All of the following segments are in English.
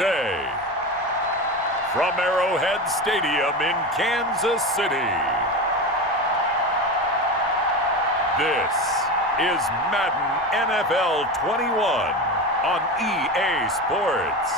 Tuesday, from Arrowhead Stadium in Kansas City, this is Madden NFL 21 on EA Sports.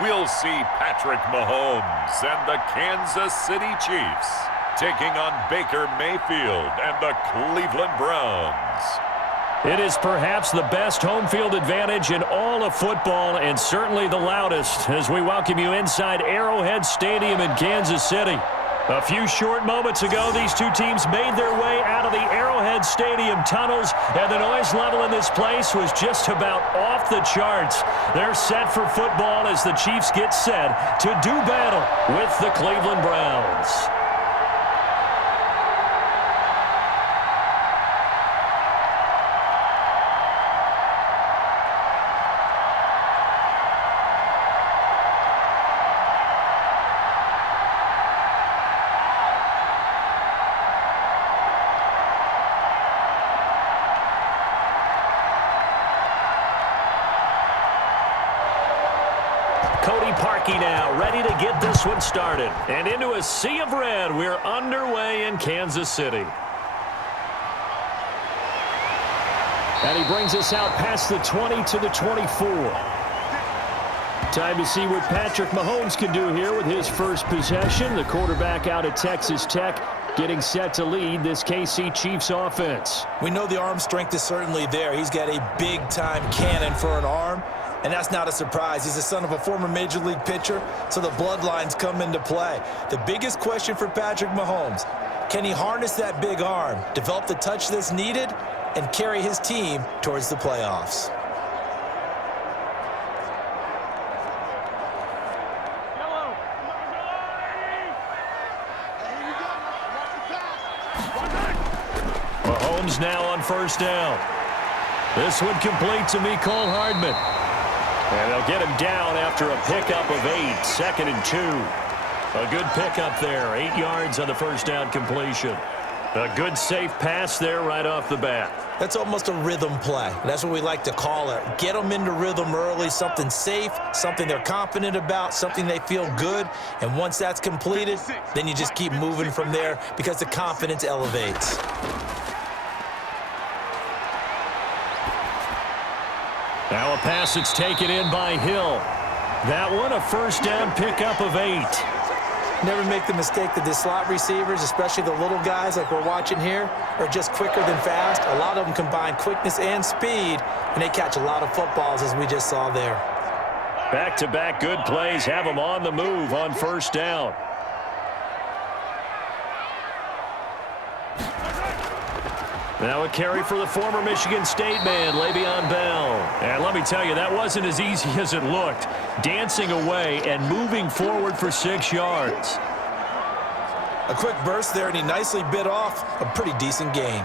We'll see Patrick Mahomes and the Kansas City Chiefs taking on Baker Mayfield and the Cleveland Browns. It is perhaps the best home field advantage in all of football, and certainly the loudest, as we welcome you inside Arrowhead Stadium in Kansas City. A few short moments ago, these two teams made their way out of the Arrowhead Stadium tunnels, and the noise level in this place was just about off the charts. They're set for football as the Chiefs get set to do battle with the Cleveland Browns. Now, ready to get this one started. And into a sea of red, we're underway in Kansas City. And he brings us out past the 20 to the 24. Time to see what Patrick Mahomes can do here with his first possession. The quarterback out of Texas Tech getting set to lead this KC Chiefs offense. We know the arm strength is certainly there. He's got a big-time cannon for an arm. And that's not a surprise. He's the son of a former Major League pitcher, so the bloodlines come into play. The biggest question for Patrick Mahomes, can he harness that big arm, develop the touch that's needed, and carry his team towards the playoffs? Mahomes now on first down. This one complete to Mecole Hardman. And they'll get him down after a pickup of 8, 2nd and 2. A good pickup there, 8 yards on the first down completion. A good safe pass there right off the bat. That's almost a rhythm play. That's what we like to call it. Get them into rhythm early, something safe, something they're confident about, something they feel good. And once that's completed, then you just keep moving from there because the confidence elevates. Now a pass that's taken in by Hill. That one a first down pickup of 8. Never make the mistake that the slot receivers, especially the little guys like we're watching here, are just quicker than fast. A lot of them combine quickness and speed, and they catch a lot of footballs as we just saw there. Back-to-back good plays have them on the move on first down. Now a carry for the former Michigan State man, Le'Veon Bell. And let me tell you, that wasn't as easy as it looked. Dancing away and moving forward for 6 yards. A quick burst there, and he nicely bit off a pretty decent gain.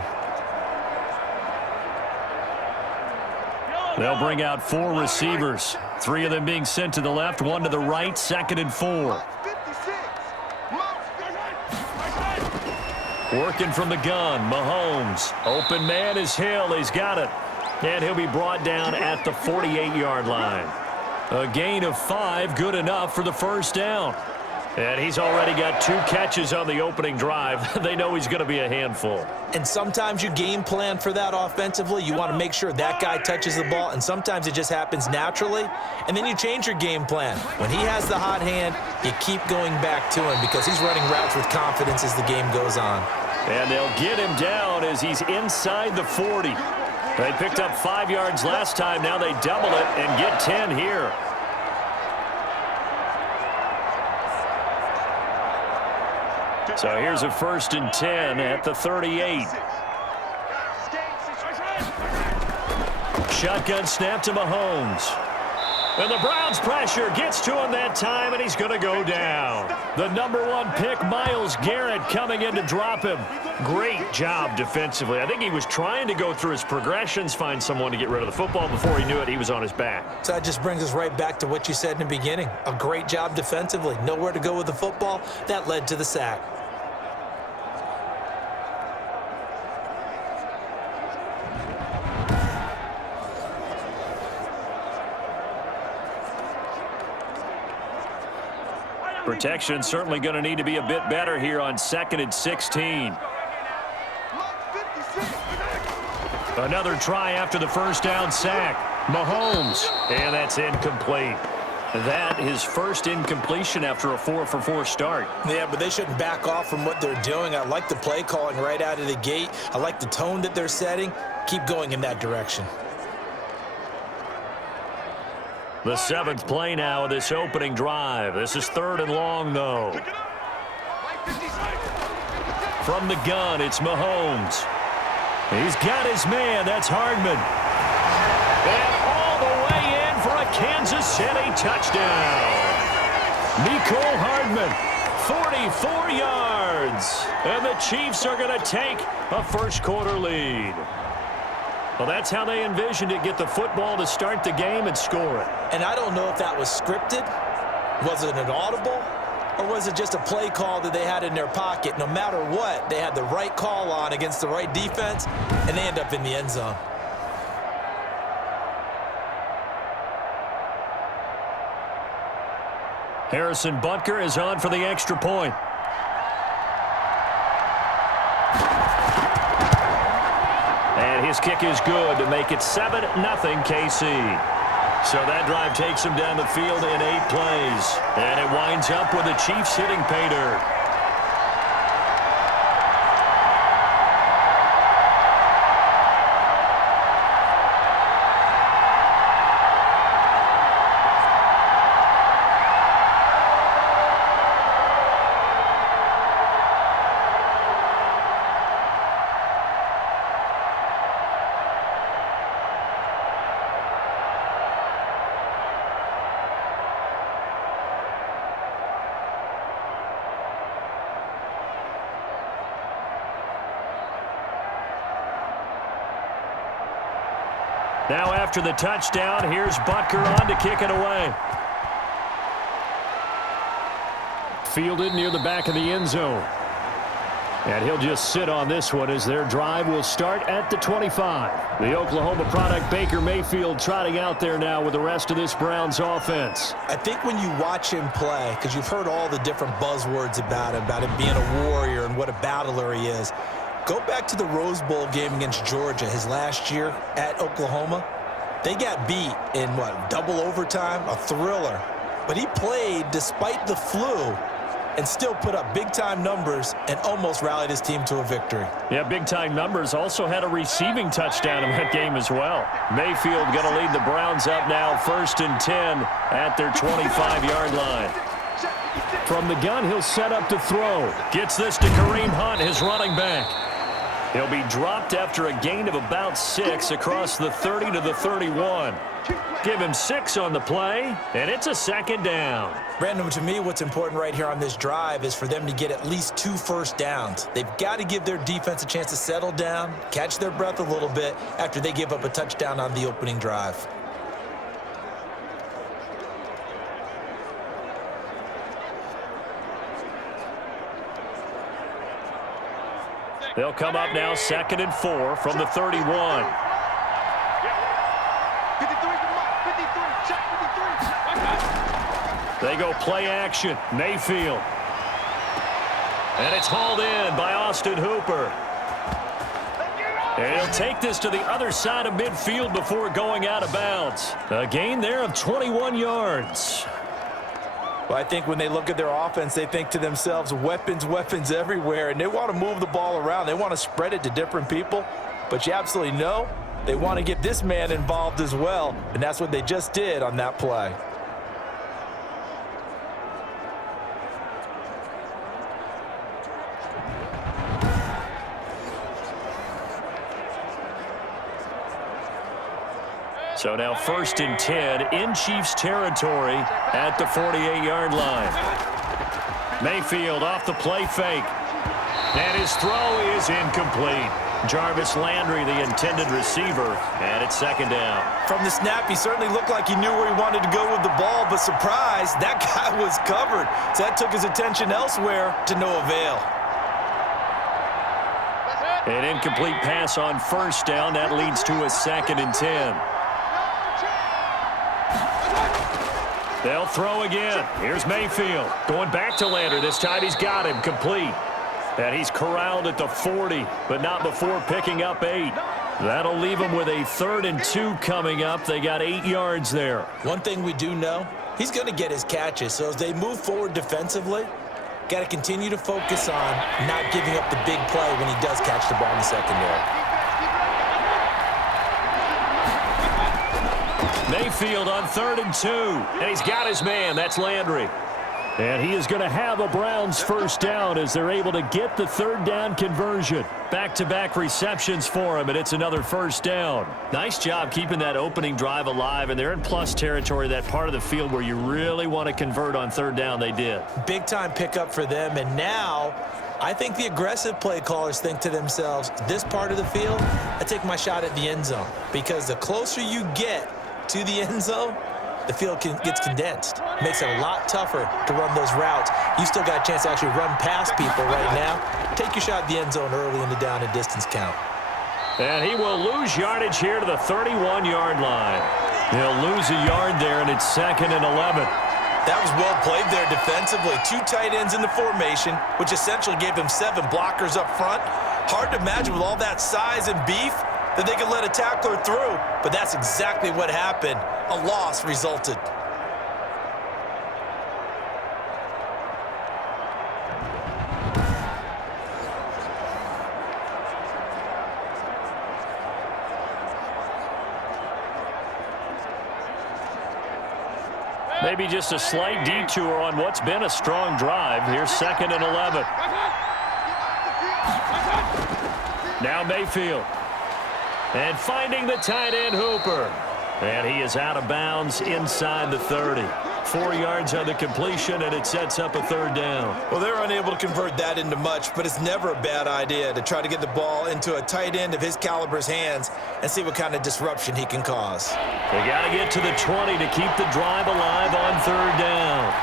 They'll bring out 4 receivers. 3 of them being sent to the left, 1 to the right, 2nd and 4. Working from the gun, Mahomes. Open man is Hill. He's got it. And he'll be brought down at the 48-yard line. A gain of 5, good enough for the first down. And he's already got 2 catches on the opening drive. They know he's going to be a handful. And sometimes you game plan for that offensively. You want to make sure that guy touches the ball, and sometimes it just happens naturally. And then you change your game plan. When he has the hot hand, you keep going back to him because he's running routes with confidence as the game goes on. And they'll get him down as he's inside the 40. They picked up 5 yards last time. Now they double it and get 10 here. So here's a 1st and 10 at the 38. Shotgun snap to Mahomes. And the Browns' pressure gets to him that time, and he's going to go down. The number 1 pick, Myles Garrett, coming in to drop him. Great job defensively. I think he was trying to go through his progressions, find someone to get rid of the football. Before he knew it, he was on his back. So that just brings us right back to what you said in the beginning. A great job defensively. Nowhere to go with the football. That led to the sack. Protection certainly going to need to be a bit better here on 2nd and 16. Another try after the first down sack. Mahomes, and that's incomplete. That his first incompletion after a 4-for-4 start. Yeah, but they shouldn't back off from what they're doing. I like the play calling right out of the gate. I like the tone that they're setting. Keep going in that direction. The 7th play now of this opening drive. This is 3rd and long, though. From the gun, it's Mahomes. He's got his man. That's Hardman. And all the way in for a Kansas City touchdown. Mecole Hardman, 44 yards. And the Chiefs are going to take a first-quarter lead. Well, that's how they envisioned it, get the football to start the game and score it. And I don't know if that was scripted, was it an audible, or was it just a play call that they had in their pocket? No matter what, they had the right call on against the right defense, and they end up in the end zone. Harrison Butker is on for the extra point. And his kick is good to make it 7-0 KC. So that drive takes him down the field in 8 plays. And it winds up with the Chiefs hitting pay dirt. Now after the touchdown, here's Butker on to kick it away. Fielded near the back of the end zone. And he'll just sit on this one as their drive will start at the 25. The Oklahoma product, Baker Mayfield, trotting out there now with the rest of this Browns offense. I think when you watch him play, because you've heard all the different buzzwords about him being a warrior and what a battler he is, go back to the Rose Bowl game against Georgia, his last year at Oklahoma. They got beat in, double overtime? A thriller. But he played despite the flu and still put up big-time numbers and almost rallied his team to a victory. Yeah, big-time numbers. Also had a receiving touchdown in that game as well. Mayfield going to lead the Browns up now 1st and 10 at their 25-yard line. From the gun, he'll set up to throw. Gets this to Kareem Hunt, his running back. He'll be dropped after a gain of about 6 across the 30 to the 31. Give him 6 on the play, and it's a 2nd down. Brandon, to me, what's important right here on this drive is for them to get at least 2 first downs. They've got to give their defense a chance to settle down, catch their breath a little bit after they give up a touchdown on the opening drive. They'll come up now 2nd and 4 from the 31. They go play action. Mayfield. And it's hauled in by Austin Hooper. And he'll take this to the other side of midfield before going out of bounds. A gain there of 21 yards. Well, I think when they look at their offense, they think to themselves, weapons, weapons everywhere, and they want to move the ball around. They want to spread it to different people, but you absolutely know they want to get this man involved as well, and that's what they just did on that play. So now 1st and 10 in Chiefs territory at the 48-yard line. Mayfield off the play fake. And his throw is incomplete. Jarvis Landry, the intended receiver, and it's 2nd down. From the snap, he certainly looked like he knew where he wanted to go with the ball, but surprise, that guy was covered. So that took his attention elsewhere to no avail. An incomplete pass on 1st down. That leads to a 2nd and 10. They'll throw again. Here's Mayfield. Going back to Landry. This time he's got him complete. And he's corralled at the 40, but not before picking up 8. That'll leave him with a 3rd and 2 coming up. They got 8 yards there. One thing we do know, he's going to get his catches. So as they move forward defensively, got to continue to focus on not giving up the big play when he does catch the ball in the secondary. Mayfield on 3rd and 2, and he's got his man. That's Landry. And he is going to have a Browns 1st down as they're able to get the 3rd down conversion. Back-to-back receptions for him, and it's another 1st down. Nice job keeping that opening drive alive, and they're in plus territory, that part of the field where you really want to convert on 3rd down. They did. Big-time pickup for them, and now I think the aggressive play callers think to themselves, this part of the field, I take my shot at the end zone, because the closer you get to the end zone, the field gets condensed. Makes it a lot tougher to run those routes. You still got a chance to actually run past people right now. Take your shot at the end zone early in the down and distance count. And he will lose yardage here to the 31-yard line. He'll lose a yard there, and it's 2nd and 11. That was well played there defensively. 2 tight ends in the formation, which essentially gave him 7 blockers up front. Hard to imagine with all that size and beef that they could let a tackler through, but that's exactly what happened. A loss resulted. Maybe just a slight detour on what's been a strong drive. Here's 2nd and 11. Now Mayfield. And finding the tight end Hooper. And he is out of bounds inside the 30. 4 yards on the completion, and it sets up a 3rd down. Well, they're unable to convert that into much, but it's never a bad idea to try to get the ball into a tight end of his caliber's hands and see what kind of disruption he can cause. They got to get to the 20 to keep the drive alive on 3rd down.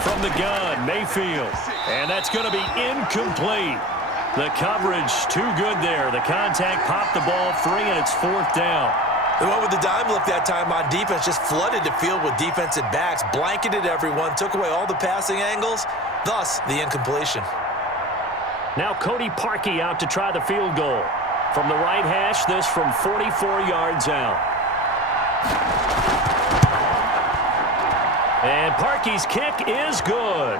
From the gun, Mayfield. And that's going to be incomplete. The coverage too good there. The contact popped the ball free, and it's 4th down. They went with the dime look that time on defense, just flooded the field with defensive backs, blanketed everyone, took away all the passing angles, thus the incompletion. Now Cody Parkey out to try the field goal. From the right hash, this from 44 yards out. And Parkey's kick is good.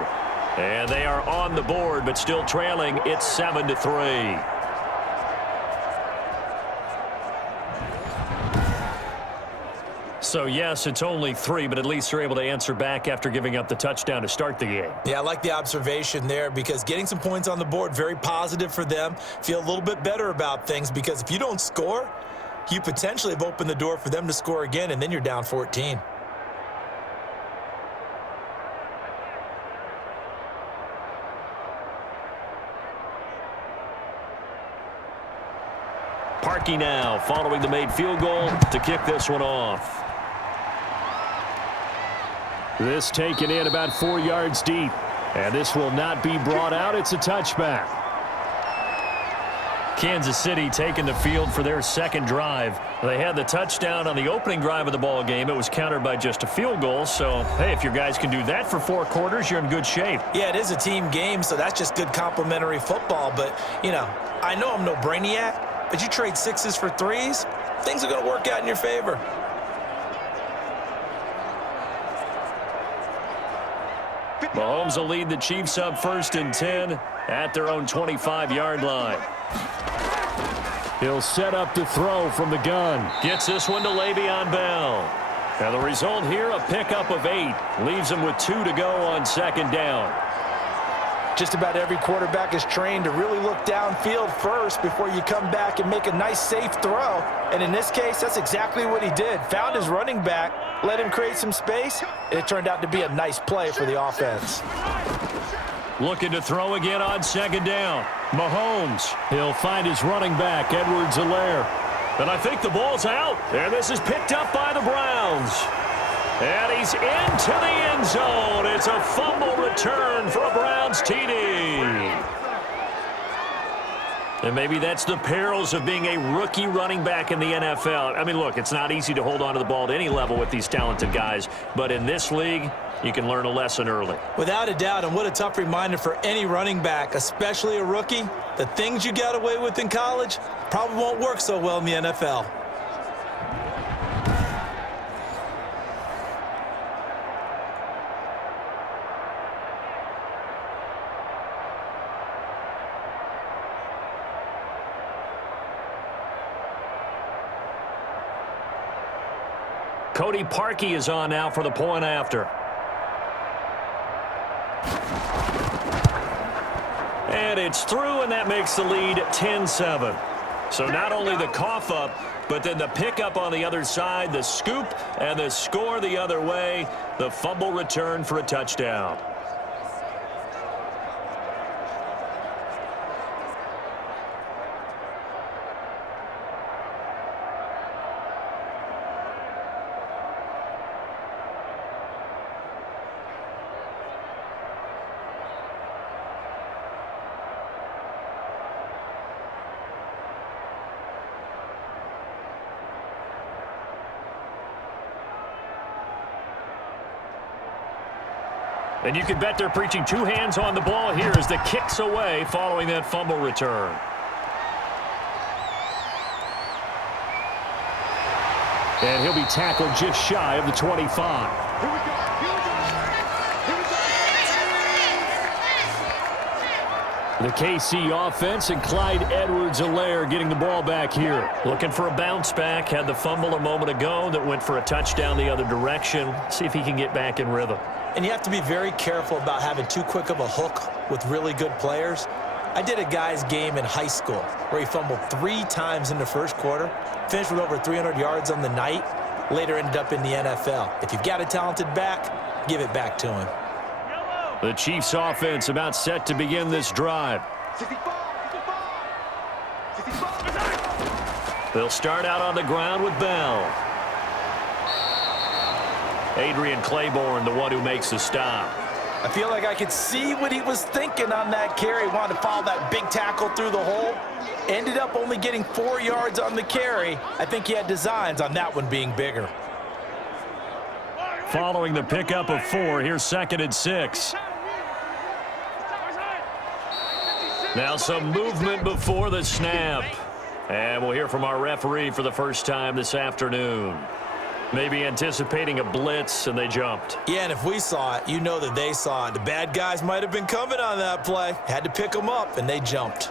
And they are on the board, but still trailing. It's 7-3. So, yes, it's only 3, but at least they're able to answer back after giving up the touchdown to start the game. Yeah, I like the observation there because getting some points on the board, very positive for them. Feel a little bit better about things because if you don't score, you potentially have opened the door for them to score again, and then you're down 14. Parkey now following the made field goal to kick this one off. This taken in about 4 yards deep. And this will not be brought out. It's a touchback. Kansas City taking the field for their 2nd drive. They had the touchdown on the opening drive of the ball game. It was countered by just a field goal. So, hey, if your guys can do that for 4 quarters, you're in good shape. Yeah, it is a team game, so that's just good complimentary football. But, you know, I know I'm no brainiac, but you trade 6s for 3s, things are going to work out in your favor. Mahomes will lead the Chiefs up 1st and 10 at their own 25-yard line. He'll set up to throw from the gun. Gets this one to Le'Veon Bell. And the result here, a pickup of 8. Leaves him with 2 to go on 2nd down. Just about every quarterback is trained to really look downfield first before you come back and make a nice, safe throw. And in this case, that's exactly what he did. Found his running back, let him create some space, and it turned out to be a nice play for the offense. Looking to throw again on second down. Mahomes, he'll find his running back, Edwards-Helaire. And I think the ball's out. And this is picked up by the Browns. And he's into the end zone. It's a fumble return for a Browns TD. And maybe that's the perils of being a rookie running back in the NFL. I mean, look, it's not easy to hold on to the ball at any level with these talented guys. But in this league, you can learn a lesson early. Without a doubt, and what a tough reminder for any running back, especially a rookie. The things you got away with in college probably won't work so well in the NFL. Cody Parkey is on now for the point after. And it's through, and that makes the lead 10-7. So not only the cough up, but then the pickup on the other side, the scoop, and the score the other way. The fumble return for a touchdown. And you can bet they're preaching two hands on the ball here as the kick's away following that fumble return. And he'll be tackled just shy of the 25. The KC offense and Clyde Edwards-Helaire getting the ball back here. Looking for a bounce back. Had the fumble a moment ago that went for a touchdown the other direction. See if he can get back in rhythm. And you have to be very careful about having too quick of a hook with really good players. I did a guy's game in high school where he fumbled 3 times in the first quarter, finished with over 300 yards on the night, later ended up in the NFL. If you've got a talented back, give it back to him. The Chiefs offense about set to begin this drive. They'll start out on the ground with Bell. Adrian Claiborne, the one who makes the stop. I feel like I could see what he was thinking on that carry. Wanted to follow that big tackle through the hole. Ended up only getting 4 yards on the carry. I think he had designs on that one being bigger. Following the pickup of 4, here's 2nd and 6. Now some movement before the snap. And we'll hear from our referee for the first time this afternoon. Maybe anticipating a blitz, and they jumped. Yeah, and if we saw it, you know that they saw it. The bad guys might have been coming on that play. Had to pick them up, and they jumped.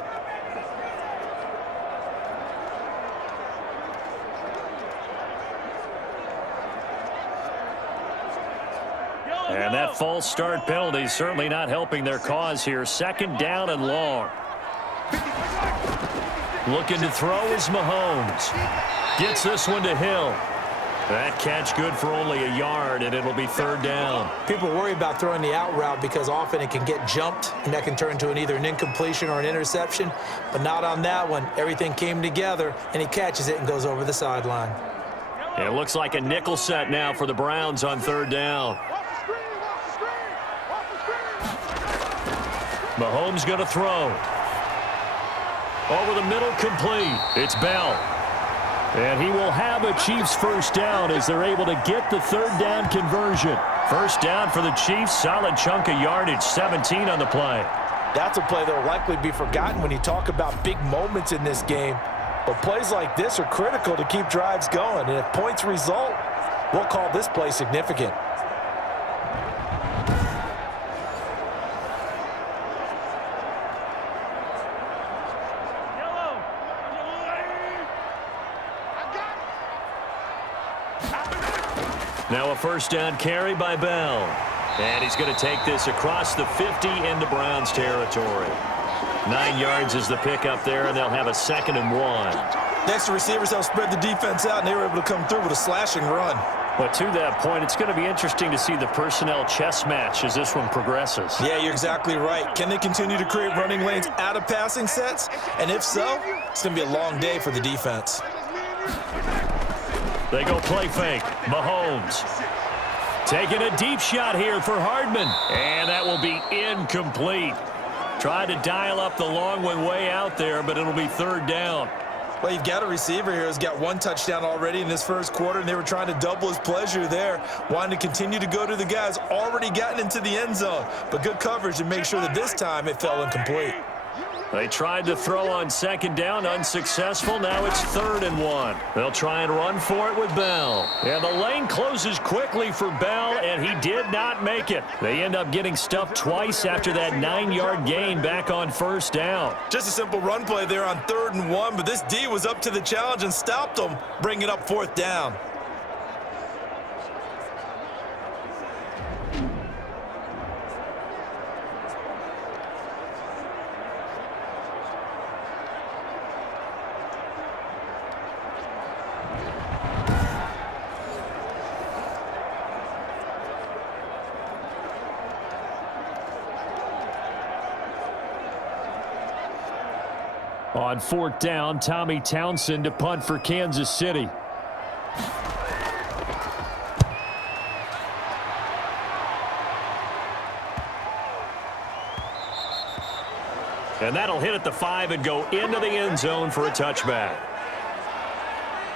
And that false start penalty is certainly not helping their cause here. 2nd down and long. Looking to throw is Mahomes. Gets this one to Hill. That catch good for only a yard, and it'll be 3rd down. People worry about throwing the out route because often it can get jumped, and that can turn into either an incompletion or an interception. But not on that one. Everything came together, and he catches it and goes over the sideline. It looks like a nickel set now for the Browns on 3rd down. Mahomes going to throw. Over the middle, complete. It's Bell. And he will have a Chiefs first down as they're able to get the 3rd down conversion. First down for the Chiefs. Solid chunk of yardage. 17 on the play. That's a play that will likely be forgotten when you talk about big moments in this game. But plays like this are critical to keep drives going. And if points result, we'll call this play significant. Now a first down carry by Bell. And he's going to take this across the 50 into Browns territory. 9 yards is the pickup there, and they'll have a 2nd and 1. Next, the receivers helped spread the defense out, and they were able to come through with a slashing run. But to that point, it's going to be interesting to see the personnel chess match as this one progresses. Yeah, you're exactly right. Can they continue to create running lanes out of passing sets? And if so, it's going to be a long day for the defense. They go play fake. Mahomes taking a deep shot here for Hardman. And that will be incomplete. Tried to dial up the long one way out there, but it'll be 3rd down. Well, you've got a receiver here who's got 1 touchdown already in this first quarter, and they were trying to double his pleasure there, wanting to continue to go to the guys already gotten into the end zone. But good coverage to make sure that this time it fell incomplete. They tried to throw on 2nd down, unsuccessful. Now it's 3rd and 1. They'll try and run for it with Bell. And the lane closes quickly for Bell, and he did not make it. They end up getting stuffed twice after that 9-yard gain back on 1st down. Just a simple run play there on 3rd and 1, but this D was up to the challenge and stopped them, bringing up 4th down. On 4th down, Tommy Townsend to punt for Kansas City. And that'll hit at the 5 and go into the end zone for a touchback.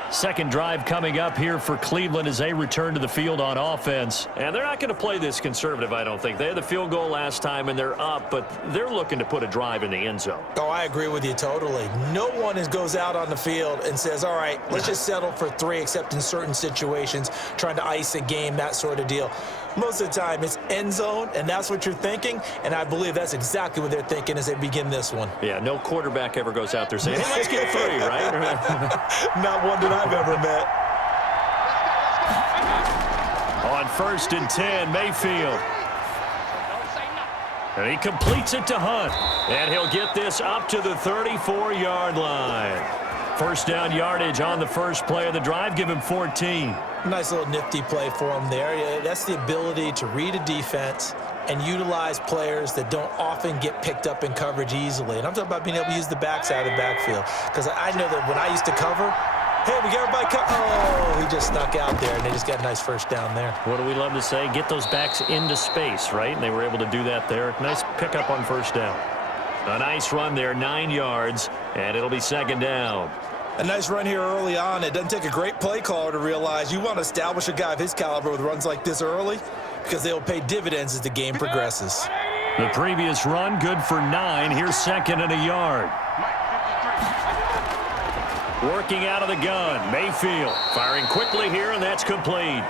2nd drive coming up here for Cleveland as they return to the field on offense. And they're not going to play this conservative, I don't think. They had the field goal last time, and they're up, but they're looking to put a drive in the end zone. Oh, I agree with you totally. No one goes out on the field and says, all right, let's just settle for 3, except in certain situations, trying to ice a game, that sort of deal. Most of the time, it's end zone, and that's what you're thinking, and I believe that's exactly what they're thinking as they begin this one. Yeah, no quarterback ever goes out there saying, hey, let's get 3, right? Not one that I've ever met. On 1st and 10, Mayfield. And he completes it to Hunt. And he'll get this up to the 34-yard line. 1st down yardage on the first play of the drive. Give him 14. Nice little nifty play for him there. That's the ability to read a defense and utilize players that don't often get picked up in coverage easily. And I'm talking about being able to use the backside of the backfield. Because I know that when I used to cover, hey, we got everybody oh, he just snuck out there, and they just got a nice 1st down there. What do we love to say? Get those backs into space, right? And they were able to do that there. Nice pickup on 1st down. A nice run there, 9 yards, and it'll be 2nd down. A nice run here early on. It doesn't take a great play caller to realize you want to establish a guy of his caliber with runs like this early because they'll pay dividends as the game progresses. The previous run, good for 9. Here's 2nd and a yard. Working out of the gun, Mayfield firing quickly here, and that's complete.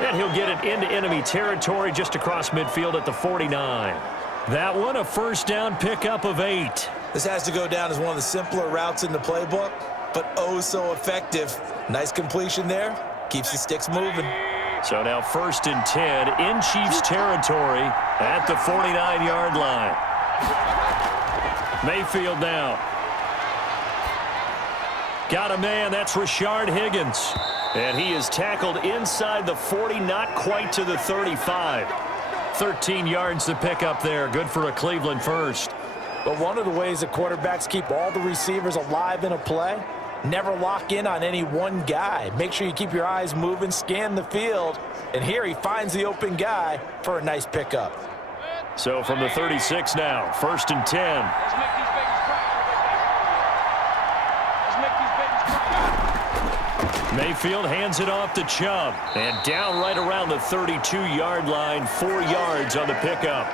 And he'll get it into enemy territory just across midfield at the 49. That one, a 1st down pickup of 8. This has to go down as one of the simpler routes in the playbook, but oh so effective. Nice completion there. Keeps the sticks moving. So now 1st and 10 in Chiefs territory at the 49-yard line. Mayfield now. Got a man, that's Rashard Higgins. And he is tackled inside the 40, not quite to the 35. 13 yards to pick up there. Good for a Cleveland 1st. But one of the ways that quarterbacks keep all the receivers alive in a play, never lock in on any one guy. Make sure you keep your eyes moving, scan the field. And here he finds the open guy for a nice pickup. So from the 36 now, 1st and 10. Mayfield hands it off to Chubb. And down right around the 32-yard line, 4 yards on the pickup.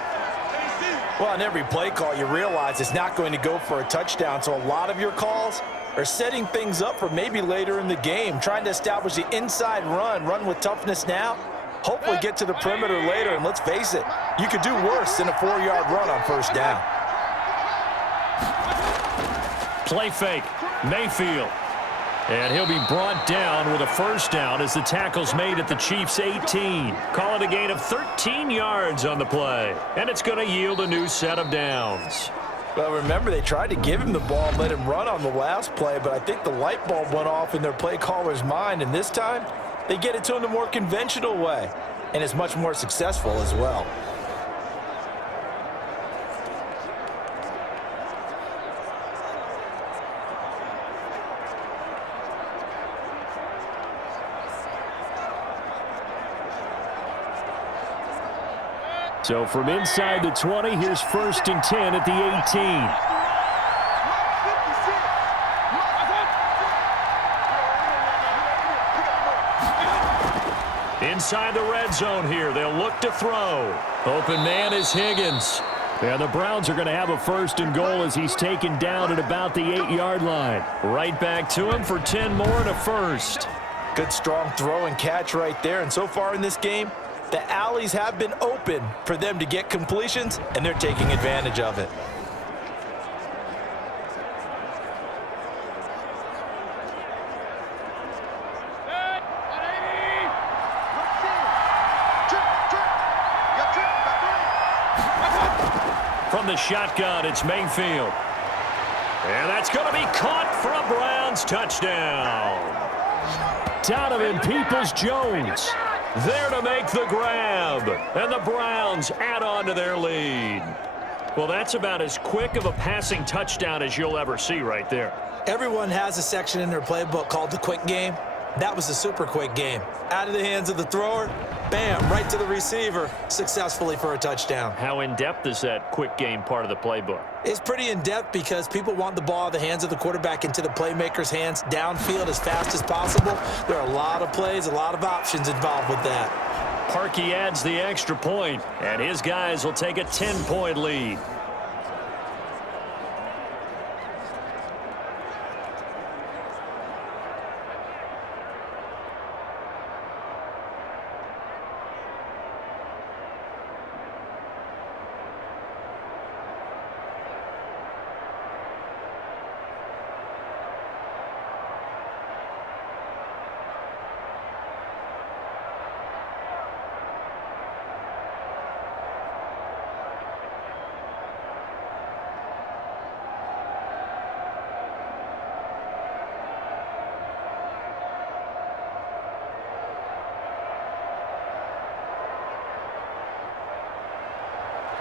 Well, on every play call, you realize it's not going to go for a touchdown. So a lot of your calls are setting things up for maybe later in the game, trying to establish the inside run with toughness now, hopefully get to the perimeter later. And let's face it, you could do worse than a 4-yard run on 1st down. Play fake. Mayfield. And he'll be brought down with a first down as the tackle's made at the Chiefs' 18. Call it a gain of 13 yards on the play. And it's going to yield a new set of downs. Well, remember, they tried to give him the ball and let him run on the last play, but I think the light bulb went off in their play caller's mind, and this time they get it to him the more conventional way, and it's much more successful as well. So from inside the 20, here's 1st and 10 at the 18. Inside the red zone here, they'll look to throw. Open man is Higgins. And the Browns are going to have a 1st and goal as he's taken down at about the 8-yard line. Right back to him for 10 more and a first. Good strong throw and catch right there, and so far in this game, the alleys have been open for them to get completions, and they're taking advantage of it. From the shotgun, it's Mayfield. And that's going to be caught for a Browns touchdown. Donovan Peoples-Jones there to make the grab, and the Browns add on to their lead. Well, that's about as quick of a passing touchdown as you'll ever see right there. Everyone has a section in their playbook called the quick game. That was the super quick game. Out of the hands of the thrower, bam, right to the receiver, successfully for a touchdown. How in-depth is that quick game part of the playbook? It's pretty in-depth because people want the ball out of the hands of the quarterback into the playmaker's hands downfield as fast as possible. There are a lot of plays, a lot of options involved with that. Parkey adds the extra point, and his guys will take a 10-point lead.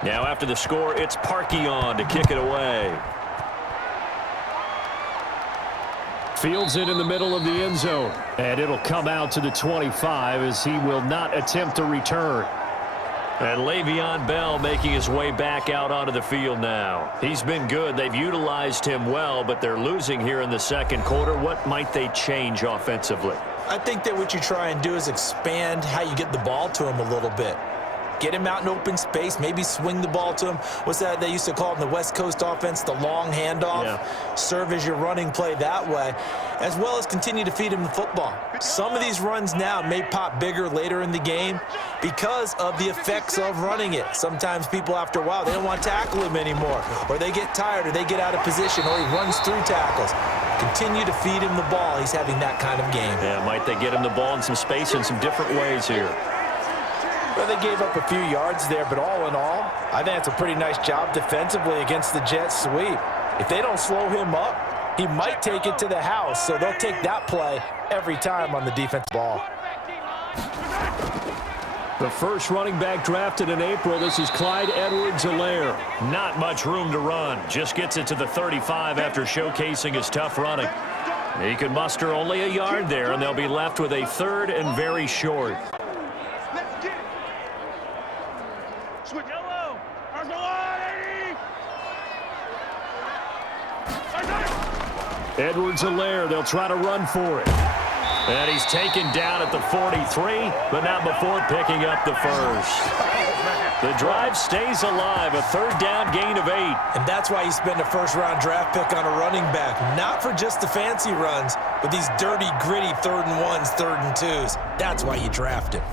Now after the score, it's Parkey on to kick it away. Fields it in the middle of the end zone. And it'll come out to the 25 as he will not attempt to return. And Le'Veon Bell making his way back out onto the field now. He's been good. They've utilized him well, but they're losing here in the second quarter. What might they change offensively? I think that what you try and do is expand how you get the ball to him a little bit. Get him out in open space, maybe swing the ball to him. What's that they used to call it in the West Coast offense, the long handoff? Yeah. Serve as your running play that way, as well as continue to feed him the football. Some of these runs now may pop bigger later in the game because of the effects of running it. Sometimes people, after a while, they don't want to tackle him anymore, or they get tired, or they get out of position, or he runs through tackles. Continue to feed him the ball. He's having that kind of game. Yeah, might they get him the ball in some space in some different ways here? Well, they gave up a few yards there, but all in all, I think it's a pretty nice job defensively against the Jets sweep. If they don't slow him up, he might take it to the house, so they'll take that play every time on the defensive ball. The first running back drafted in April, this is Clyde Edwards-Helaire. Not much room to run, just gets it to the 35 after showcasing his tough running. He can muster only a yard there, and they'll be left with a 3rd and very short. Edwards-Helaire, they'll try to run for it. And he's taken down at the 43, but not before picking up the first. The drive stays alive, a 3rd down gain of 8. And that's why you spend a 1st-round draft pick on a running back. Not for just the fancy runs, but these dirty, gritty 3rd and 1s, 3rd and 2s. That's why you draft him.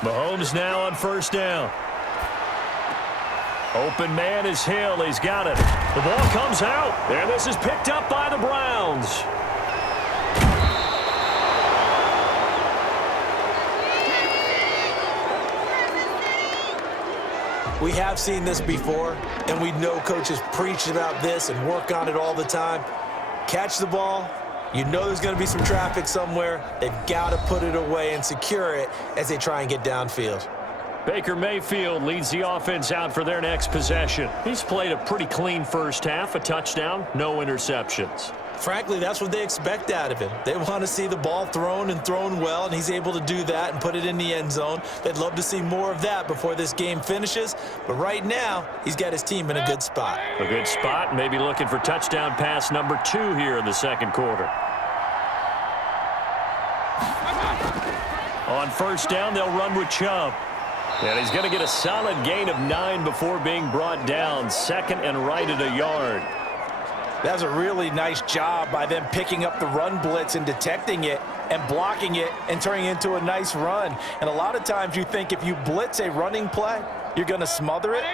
Mahomes now on first down. Open man is Hill. He's got it. The ball comes out, and this is picked up by the Browns. We have seen this before, and we know coaches preach about this and work on it all the time. Catch the ball. You know there's going to be some traffic somewhere. They've got to put it away and secure it as they try and get downfield. Baker Mayfield leads the offense out for their next possession. He's played a pretty clean first half, a touchdown, no interceptions. Frankly, that's what they expect out of him. They want to see the ball thrown and thrown well, and he's able to do that and put it in the end zone. They'd love to see more of that before this game finishes, but right now, he's got his team in a good spot. A good spot, maybe looking for touchdown pass number 2 here in the second quarter. On first down, they'll run with Chubb. And he's going to get a solid gain of 9 before being brought down. Second and right at a yard. That's a really nice job by them picking up the run blitz and detecting it and blocking it and turning it into a nice run. And a lot of times you think if you blitz a running play, you're going to smother it.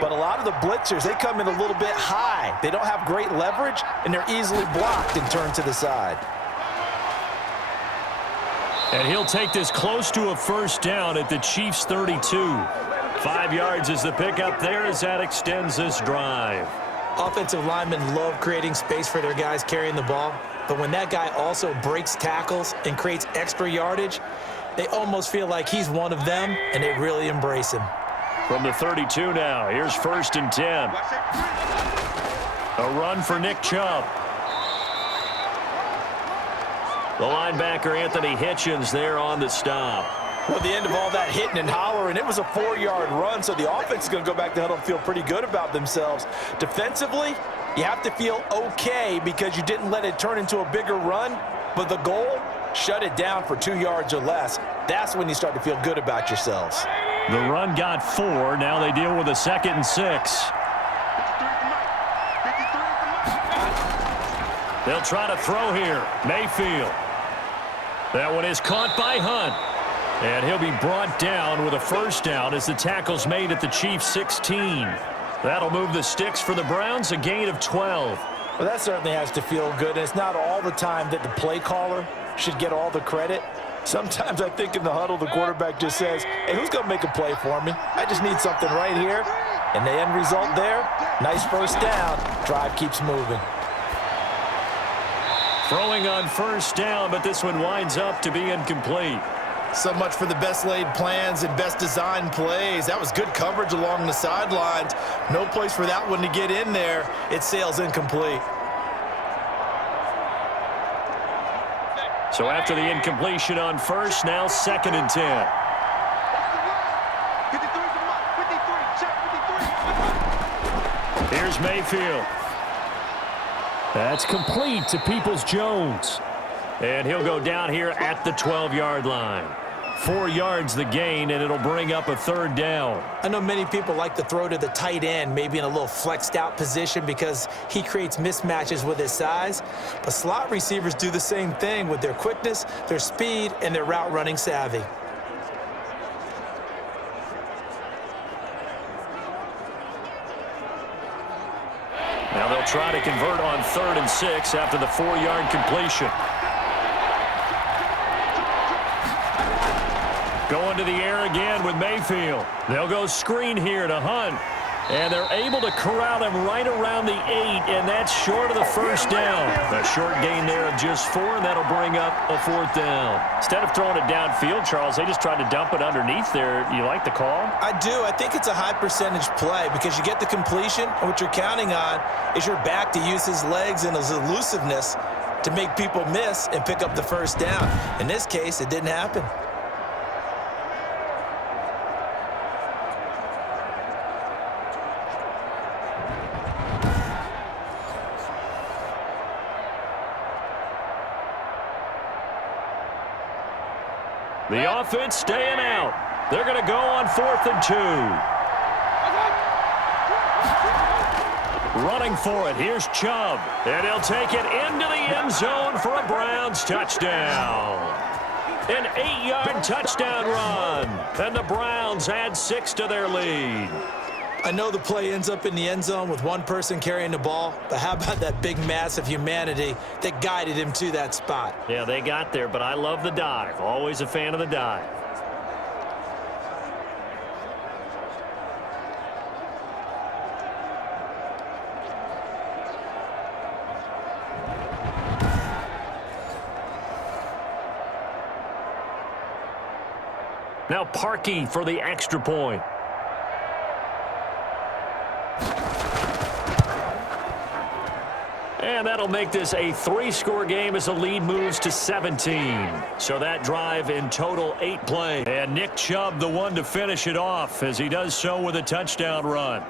But a lot of the blitzers, they come in a little bit high. They don't have great leverage, and they're easily blocked and turned to the side. And he'll take this close to a first down at the Chiefs' 32. 5 yards is the pickup there as that extends this drive. Offensive linemen love creating space for their guys carrying the ball, but when that guy also breaks tackles and creates extra yardage, they almost feel like he's one of them, and they really embrace him. From the 32 now, here's first and 10. A run for Nick Chubb. The linebacker, Anthony Hitchens, there on the stop. Well, at the end of all that hitting and hollering, it was a 4-yard run, so the offense is going to go back to huddle and feel pretty good about themselves. Defensively, you have to feel okay because you didn't let it turn into a bigger run, but the goal, shut it down for 2 yards or less. That's when you start to feel good about yourselves. The run got 4. Now they deal with a 2nd and 6. They'll try to throw here. Mayfield. That one is caught by Hunt. And he'll be brought down with a first down as the tackle's made at the Chiefs' 16. That'll move the sticks for the Browns, a gain of 12. Well, that certainly has to feel good. And it's not all the time that the play caller should get all the credit. Sometimes I think in the huddle, the quarterback just says, hey, who's going to make a play for me? I just need something right here. And the end result there, nice first down. Drive keeps moving. Throwing on first down, but this one winds up to be incomplete. So much for the best laid plans and best designed plays. That was good coverage along the sidelines. No place for that one to get in there. It sails incomplete. So after the incompletion on first, now 2nd and 10. Here's Mayfield. That's complete to Peoples-Jones. And he'll go down here at the 12-yard line. 4 yards the gain, and it'll bring up a 3rd down. I know many people like to throw to the tight end, maybe in a little flexed out position because he creates mismatches with his size. But slot receivers do the same thing with their quickness, their speed, and their route running savvy. Now they'll try to convert on 3rd and 6 after the 4-yard completion. Going to the air again with Mayfield. They'll go screen here to Hunt. And they're able to corral him right around the 8, and that's short of the first down. A short gain there of just 4, and that'll bring up a 4th down. Instead of throwing it downfield, Charles, they just tried to dump it underneath there. You like the call? I do. I think it's a high percentage play because you get the completion, and what you're counting on is your back to use his legs and his elusiveness to make people miss and pick up the first down. In this case, it didn't happen. The offense staying out. They're going to go on 4th and 2. Running for it. Here's Chubb. And he'll take it into the end zone for a Browns touchdown. An 8-yard touchdown run. And the Browns add 6 to their lead. I know the play ends up in the end zone with one person carrying the ball, but how about that big mass of humanity that guided him to that spot? Yeah, they got there, but I love the dive. Always a fan of the dive. Now Parkey for the extra point. And that'll make this a 3-score game as the lead moves to 17. So that drive in total 8 plays. And Nick Chubb the one to finish it off as he does so with a touchdown run.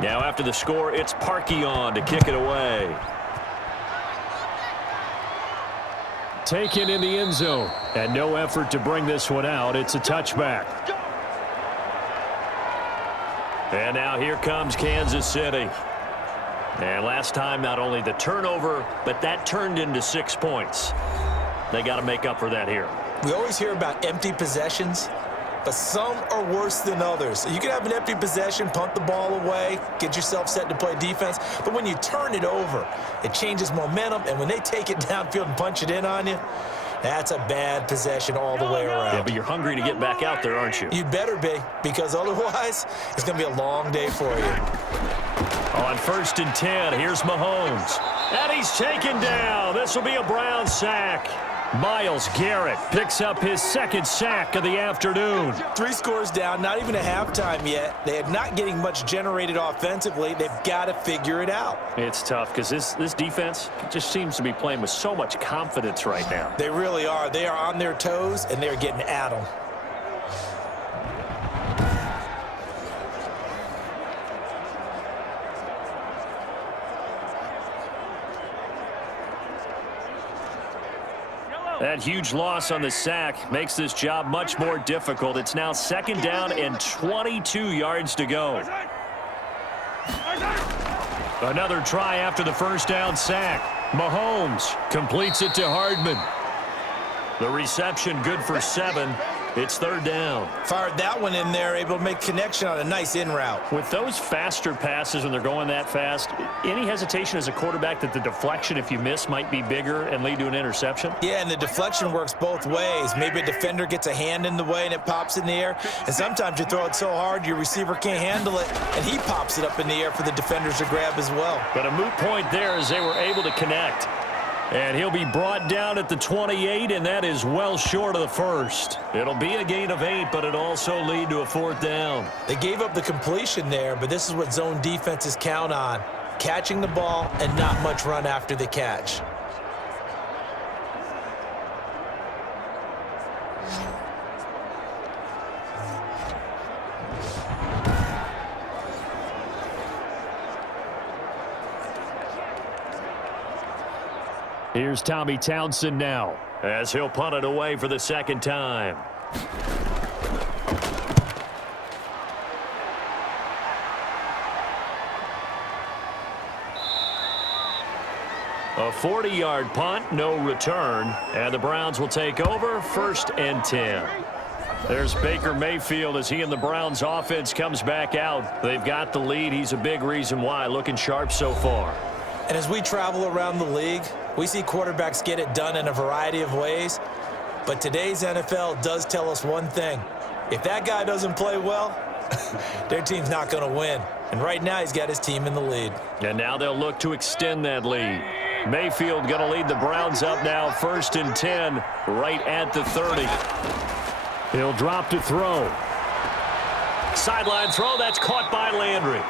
Now after the score, it's Parkey on to kick it away. Taken in the end zone. And no effort to bring this one out. It's a touchback. And now here comes Kansas City. And last time, not only the turnover, but that turned into 6 points. They got to make up for that here. We always hear about empty possessions, but some are worse than others. You can have an empty possession, punt the ball away, get yourself set to play defense, but when you turn it over, it changes momentum, and when they take it downfield and punch it in on you, that's a bad possession all the way around. Yeah, but you're hungry to get back out there, aren't you? You'd better be, because otherwise, it's going to be a long day for you. On 1st and 10, here's Mahomes. And he's taken down. This will be a Brown sack. Myles Garrett picks up his 2nd sack of the afternoon. 3 scores down, not even a halftime yet. They are not getting much generated offensively. They've got to figure it out. It's tough because this defense just seems to be playing with so much confidence right now. They really are. They are on their toes, and they're getting at them. That huge loss on the sack makes this job much more difficult. It's now 2nd down and 22 yards to go. Another try after the 1st down sack. Mahomes completes it to Hardman. The reception good for 7. It's 3rd down. Fired that one in there, able to make connection on a nice in route. With those faster passes when they're going that fast, any hesitation as a quarterback that the deflection, if you miss, might be bigger and lead to an interception? Yeah, and the deflection works both ways. Maybe a defender gets a hand in the way and it pops in the air. And sometimes you throw it so hard your receiver can't handle it, and he pops it up in the air for the defenders to grab as well. But a moot point there as they were able to connect. And he'll be brought down at the 28, and that is well short of the 1st. It'll be a gain of 8, but it'll also lead to a 4th down. They gave up the completion there, but this is what zone defenses count on. Catching the ball and not much run after the catch. Here's Tommy Townsend now as he'll punt it away for the 2nd time. A 40-yard punt, no return, and the Browns will take over 1st and 10. There's Baker Mayfield as he and the Browns offense comes back out. They've got the lead. He's a big reason why, looking sharp so far. And as we travel around the league, we see quarterbacks get it done in a variety of ways. But today's NFL does tell us one thing. If that guy doesn't play well, their team's not going to win. And right now he's got his team in the lead. And now they'll look to extend that lead. Mayfield going to lead the Browns up now 1st and 10 right at the 30. He'll drop to throw. Sideline throw, that's caught by Landry.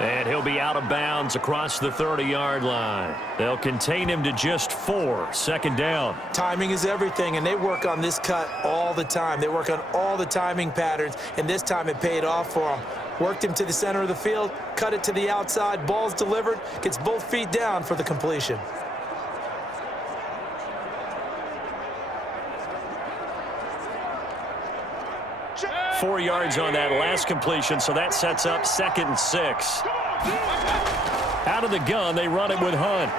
And he'll be out of bounds across the 30-yard line. They'll contain him to just 4, 2nd down. Timing is everything, and they work on this cut all the time. They work on all the timing patterns, and this time it paid off for them. Worked him to the center of the field, cut it to the outside, ball's delivered, gets both feet down for the completion. Four yards on that last completion, so that sets up 2nd and 6. Out of the gun, they run it with Hunt.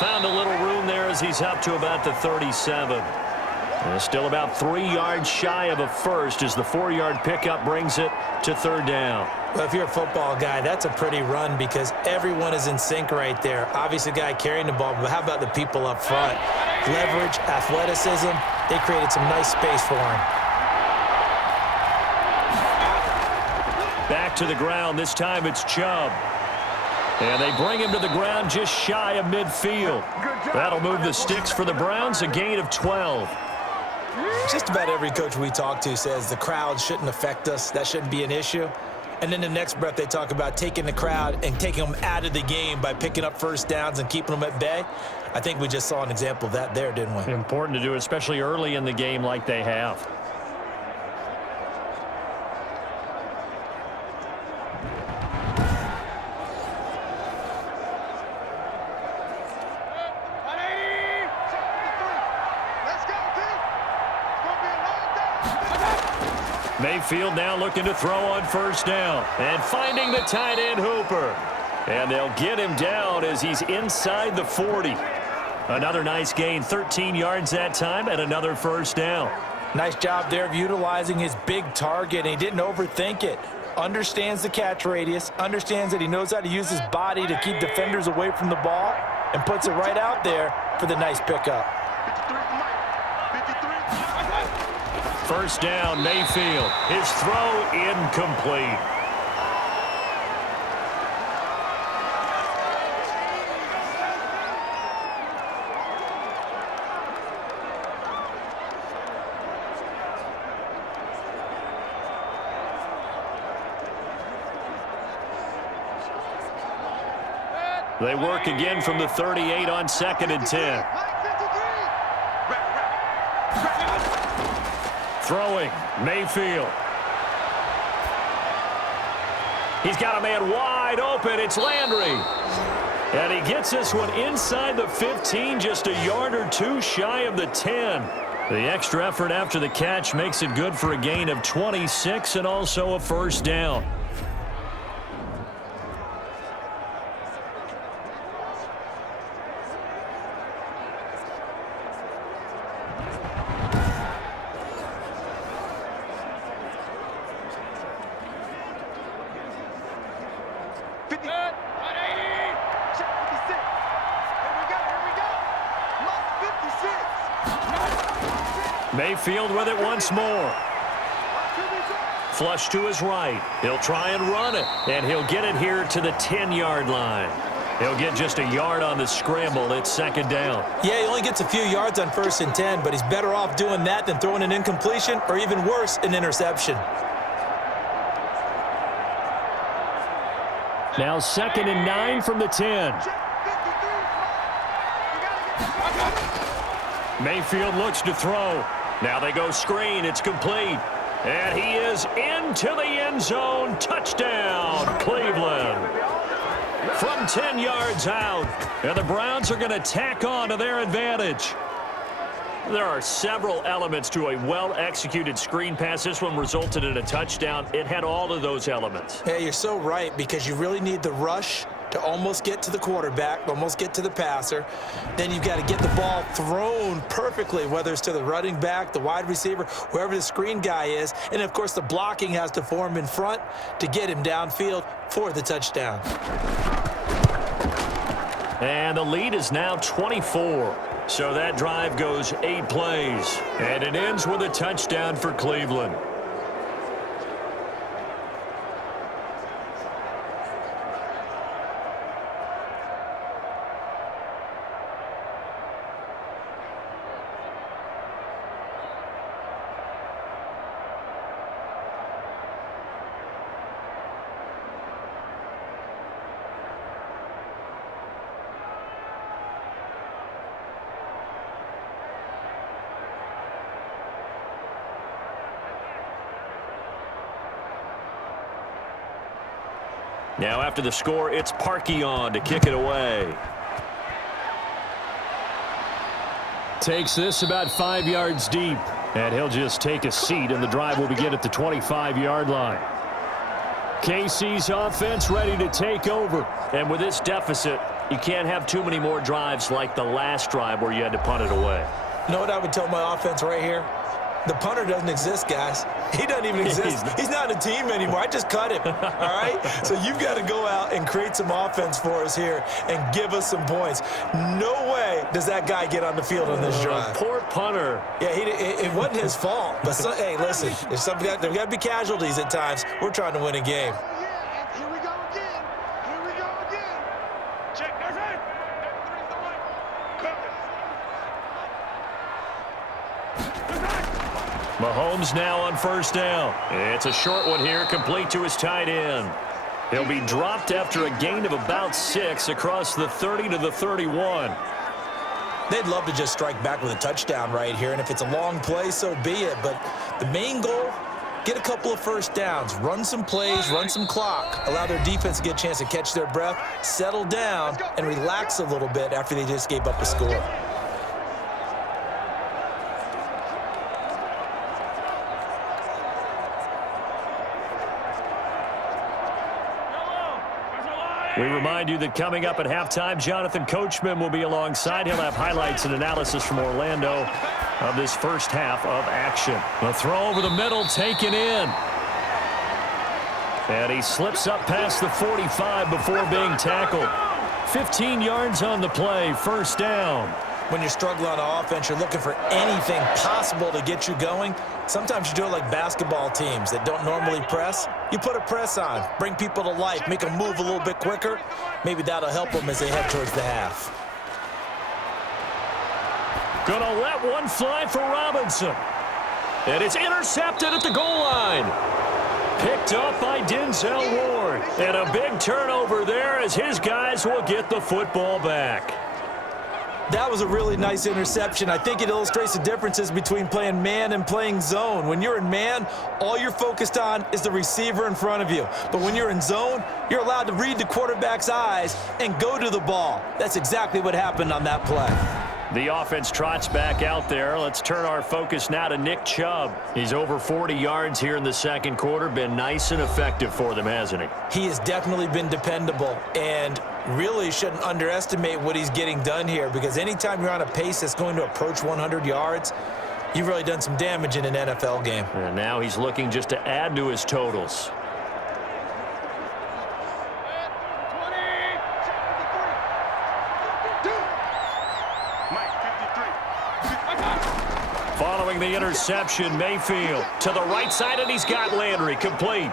Found a little room there as he's up to about the 37. And still about 3 yards shy of a first as the 4-yard pickup brings it to 3rd down. Well, if you're a football guy, that's a pretty run because everyone is in sync right there. Obviously, the guy carrying the ball, but how about the people up front? Leverage, athleticism, they created some nice space for him. Back to the ground. This time it's Chubb. And they bring him to the ground just shy of midfield. That'll move the sticks for the Browns, a gain of 12. Just about every coach we talk to says the crowd shouldn't affect us. That shouldn't be an issue. And then the next breath they talk about taking the crowd and taking them out of the game by picking up first downs and keeping them at bay. I think we just saw an example of that there, didn't we? Important to do, especially early in the game like they have. Mayfield now looking to throw on 1st down and finding the tight end Hooper. And they'll get him down as he's inside the 40. Another nice gain, 13 yards that time, and another 1st down. Nice job there of utilizing his big target, and he didn't overthink it. Understands the catch radius, understands that he knows how to use his body to keep defenders away from the ball, and puts it right out there for the nice pickup. 1st down, Mayfield. His throw incomplete. They work again from the 38 on 2nd and 10. Throwing, Mayfield. He's got a man wide open. It's Landry. And he gets this one inside the 15, just a yard or two shy of the 10. The extra effort after the catch makes it good for a gain of 26 and also a 1st down. Mayfield with it once more. Flush to his right. He'll try and run it, and he'll get it here to the 10-yard line. He'll get just a yard on the scramble. It's 2nd down. Yeah, he only gets a few yards on 1st and 10, but he's better off doing that than throwing an incompletion or even worse, an interception. Now 2nd and 9 from the 10. Mayfield looks to throw. Now they go screen. It's complete. And he is into the end zone. Touchdown, Cleveland. From 10 yards out. And the Browns are going to tack on to their advantage. There are several elements to a well-executed screen pass. This one resulted in a touchdown. It had all of those elements. Yeah, you're so right, because you really need the rush to almost get to the quarterback, almost get to the passer. Then you've got to get the ball thrown perfectly, whether it's to the running back, the wide receiver, whoever the screen guy is. And, of course, the blocking has to form in front to get him downfield for the touchdown. And the lead is now 24. So that drive goes 8 plays. And it ends with a touchdown for Cleveland. Now after the score, it's Parkey on to kick it away. Takes this about 5 yards deep, and he'll just take a seat, and the drive will begin at the 25-yard line. KC's offense ready to take over. And with this deficit, you can't have too many more drives like the last drive where you had to punt it away. You know what I would tell my offense right here? The punter doesn't exist, guys. He doesn't even exist. He's not a team anymore. I just cut him, all right? So you've got to go out and create some offense for us here and give us some points. No way does that guy get on the field on this drive. Poor punter. Yeah, it wasn't his fault. But, hey, listen, there's got to be casualties at times. We're trying to win a game. Here we go again. Here we go again. Check their head. Three's the one. Cover. Mahomes now on first down. It's a short one here, complete to his tight end. He'll be dropped after a gain of about 6 across the 30 to the 31. They'd love to just strike back with a touchdown right here, and if it's a long play, so be it. But the main goal, get a couple of first downs, run some plays, run some clock, allow their defense to get a chance to catch their breath, settle down, and relax a little bit after they just gave up a score. We remind you that coming up at halftime, Jonathan Coachman will be alongside. He'll have highlights and analysis from Orlando of this first half of action. A throw over the middle, taken in. And he slips up past the 45 before being tackled. 15 yards on the play, first down. When you're struggling on offense, you're looking for anything possible to get you going. Sometimes you do it like basketball teams that don't normally press. You put a press on, bring people to life, make them move a little bit quicker. Maybe that'll help them as they head towards the half. Gonna let one fly for Robinson. And it's intercepted at the goal line. Picked up by Denzel Ward. And a big turnover there as his guys will get the football back. That was a really nice interception. I think it illustrates the differences between playing man and playing zone. When you're in man, all you're focused on is the receiver in front of you. But when you're in zone, you're allowed to read the quarterback's eyes and go to the ball. That's exactly what happened on that play. The offense trots back out there. Let's turn our focus now to Nick Chubb. He's over 40 yards here in the second quarter. Been nice and effective for them, hasn't he? He has definitely been dependable and really shouldn't underestimate what he's getting done here, because anytime you're on a pace that's going to approach 100 yards, you've really done some damage in an NFL game. And now he's looking just to add to his totals. Following the interception, Mayfield to the right side, and he's got Landry complete.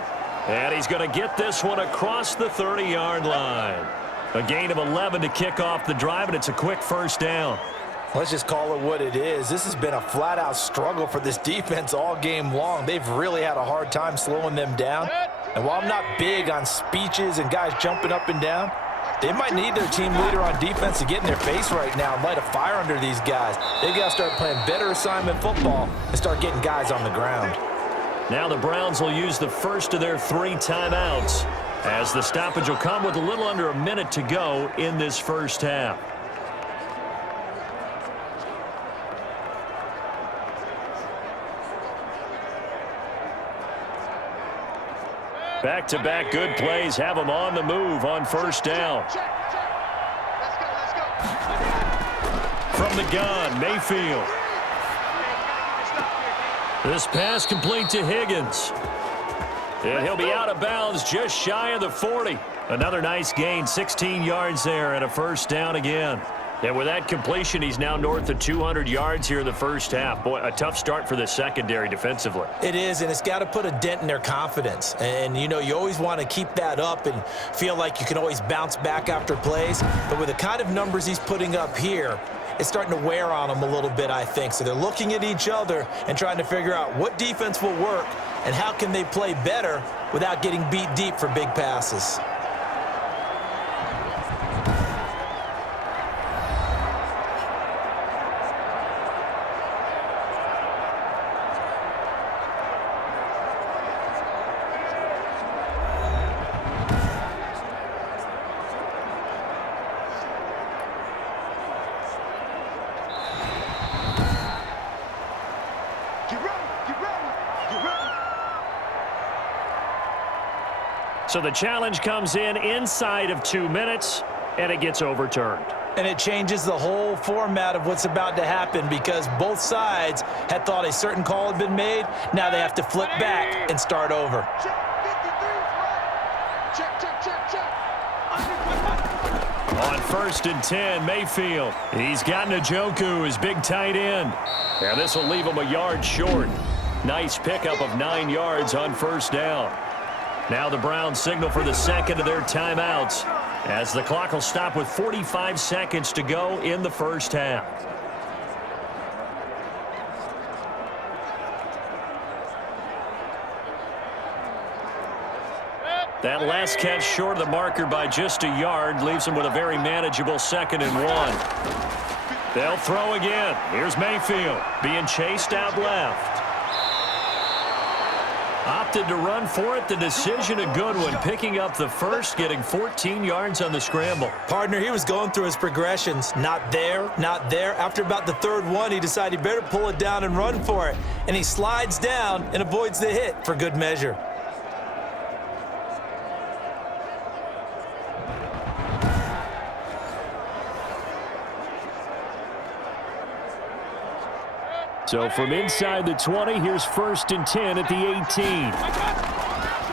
And he's going to get this one across the 30-yard line. A gain of 11 to kick off the drive, and it's a quick first down. Let's just call it what it is. This has been a flat-out struggle for this defense all game long. They've really had a hard time slowing them down. And while I'm not big on speeches and guys jumping up and down, they might need their team leader on defense to get in their face right now and light a fire under these guys. They've got to start playing better assignment football and start getting guys on the ground. Now the Browns will use the first of their 3 timeouts, as the stoppage will come with a little under a minute to go in this first half. Back-to-back good plays have them on the move on first down. From the gun, Mayfield. This pass complete to Higgins. And he'll be out of bounds just shy of the 40. Another nice gain, 16 yards there, and a first down again. And with that completion, he's now north of 200 yards here in the first half. Boy, a tough start for the secondary defensively. It is, and it's got to put a dent in their confidence. And, you know, you always want to keep that up and feel like you can always bounce back after plays. But with the kind of numbers he's putting up here, it's starting to wear on them a little bit, I think. So they're looking at each other and trying to figure out what defense will work and how can they play better without getting beat deep for big passes. So the challenge comes in inside of 2 minutes, and it gets overturned. And it changes the whole format of what's about to happen because both sides had thought a certain call had been made. Now they have to flip back and start over. On 1st and 10, Mayfield. He's got Njoku, his big tight end. And this will leave him a yard short. Nice pickup of 9 yards on 1st down. Now the Browns signal for the second of their timeouts as the clock will stop with 45 seconds to go in the first half. That last catch short of the marker by just a yard leaves him with a very manageable 2nd and 1. They'll throw again. Here's Mayfield being chased out left. Opted to run for it. The decision a good one. Picking up the first, getting 14 yards on the scramble. Partner, he was going through his progressions. Not there, not there. After about the 3rd one, he decided he better pull it down and run for it. And he slides down and avoids the hit for good measure. So from inside the 20, here's 1st and 10 at the 18.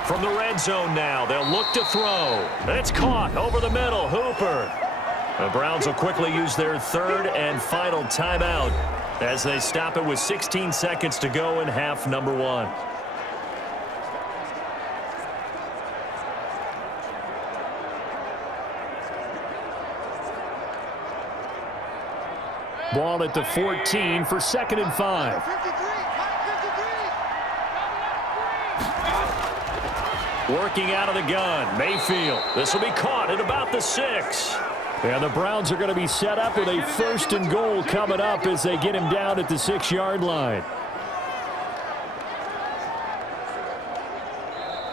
From the red zone now, they'll look to throw. It's caught over the middle. Hooper. The Browns will quickly use their 3rd and final timeout as they stop it with 16 seconds to go in half number 1. Ball at the 14 for 2nd and 5. Working out of the gun, Mayfield. This will be caught at about the 6. And the Browns are going to be set up with a 1st and goal coming up as they get him down at the 6-yard line.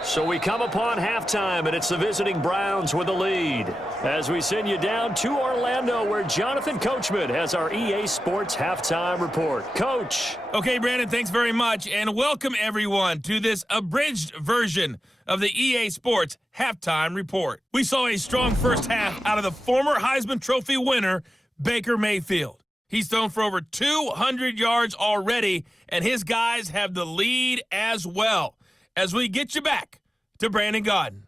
So we come upon halftime, and it's the visiting Browns with the lead. As we send you down to Orlando, where Jonathan Coachman has our EA Sports Halftime Report. Coach. Okay, Brandon, thanks very much, and welcome everyone to this abridged version of the EA Sports Halftime Report. We saw a strong first half out of the former Heisman Trophy winner, Baker Mayfield. He's thrown for over 200 yards already, and his guys have the lead as well. As we get you back to Brandon Gaudin.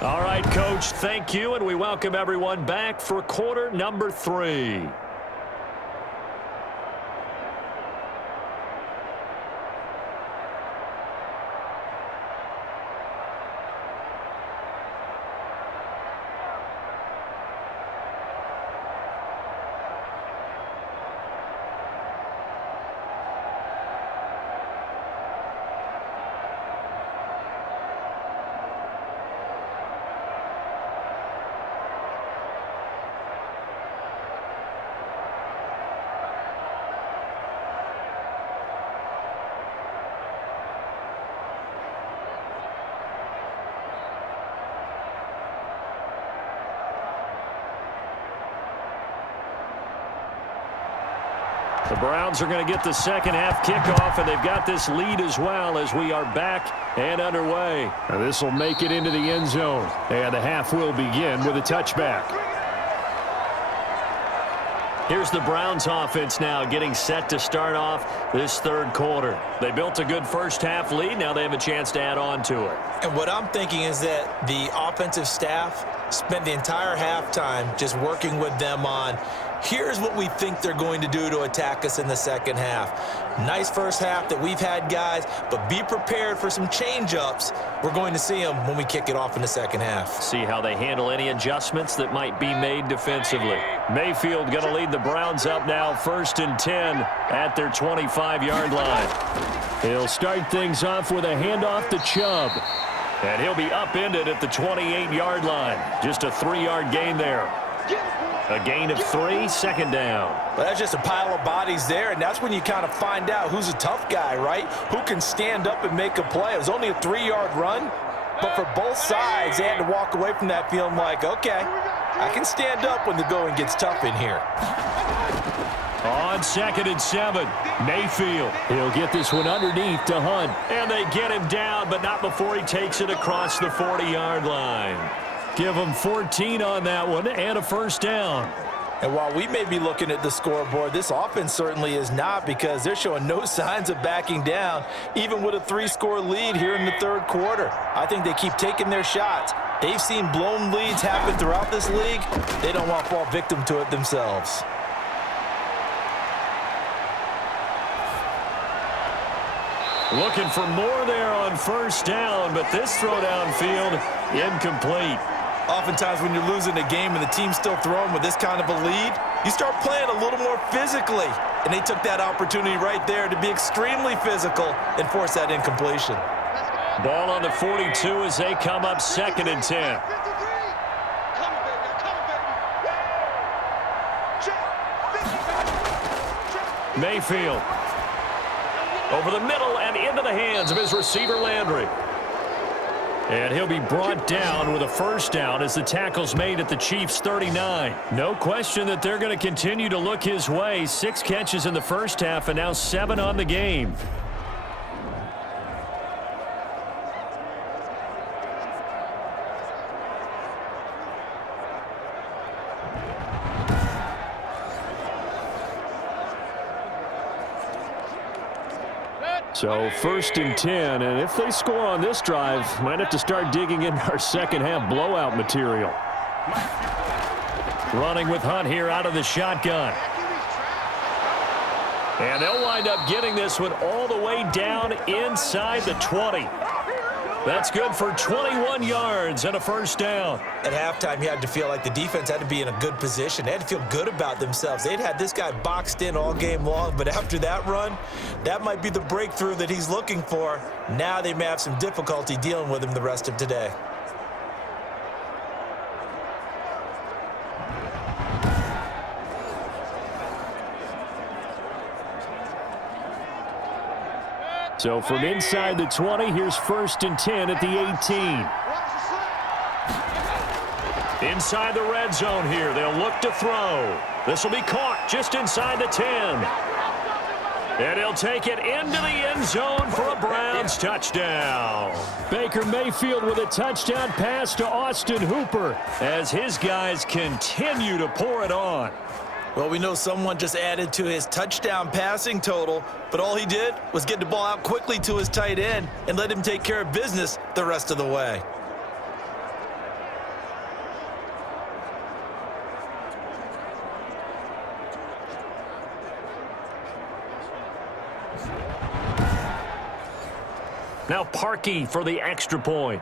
All right, Coach, thank you, and we welcome everyone back for quarter number 3. The Browns are going to get the second half kickoff, and they've got this lead as well as we are back and underway. Now this will make it into the end zone, and the half will begin with a touchback. Here's the Browns offense now getting set to start off this 3rd quarter. They built a good first half lead. Now they have a chance to add on to it. And what I'm thinking is that the offensive staff spent the entire halftime just working with them on here's what we think they're going to do to attack us in the second half. Nice first half that we've had, guys, but be prepared for some change-ups. We're going to see them when we kick it off in the second half. See how they handle any adjustments that might be made defensively. Mayfield going to lead the Browns up now 1st and 10 at their 25-yard line. He'll start things off with a handoff to Chubb. And he'll be upended at the 28-yard line. Just a 3-yard gain there. A gain of 3, 2nd down. Well, that's just a pile of bodies there, and that's when you kind of find out who's a tough guy, right? Who can stand up and make a play. It was only a 3-yard run, but for both sides, they had to walk away from that feeling like, okay, I can stand up when the going gets tough in here. On 2nd and 7, Mayfield. He'll get this one underneath to Hunt. And they get him down, but not before he takes it across the 40-yard line. Give him 14 on that one and a first down. And while we may be looking at the scoreboard, this offense certainly is not, because they're showing no signs of backing down, even with a 3-score lead here in the third quarter. I think they keep taking their shots. They've seen blown leads happen throughout this league. They don't want to fall victim to it themselves. Looking for more there on first down, but this throw downfield incomplete. Oftentimes when you're losing a game and the team's still throwing with this kind of a lead, you start playing a little more physically. And they took that opportunity right there to be extremely physical and force that incompletion. Ball on the 42 as they come up 2nd and 10. Mayfield. Over the middle and into the hands of his receiver, Landry. And he'll be brought down with a first down as the tackle's made at the Chiefs' 39. No question that they're going to continue to look his way. 6 catches in the first half and now 7 on the game. So 1st and 10, and if they score on this drive, might have to start digging into our second half blowout material. Running with Hunt here out of the shotgun. And they'll wind up getting this one all the way down inside the 20. That's good for 21 yards and a first down. At halftime, you had to feel like the defense had to be in a good position. They had to feel good about themselves. They'd had this guy boxed in all game long, but after that run, that might be the breakthrough that he's looking for. Now they may have some difficulty dealing with him the rest of today. So from inside the 20, here's 1st and 10 at the 18. Inside the red zone here, they'll look to throw. This will be caught just inside the 10. And he'll take it into the end zone for a Browns touchdown. Baker Mayfield with a touchdown pass to Austin Hooper as his guys continue to pour it on. Well, we know someone just added to his touchdown passing total, but all he did was get the ball out quickly to his tight end and let him take care of business the rest of the way. Now Parkey for the extra point.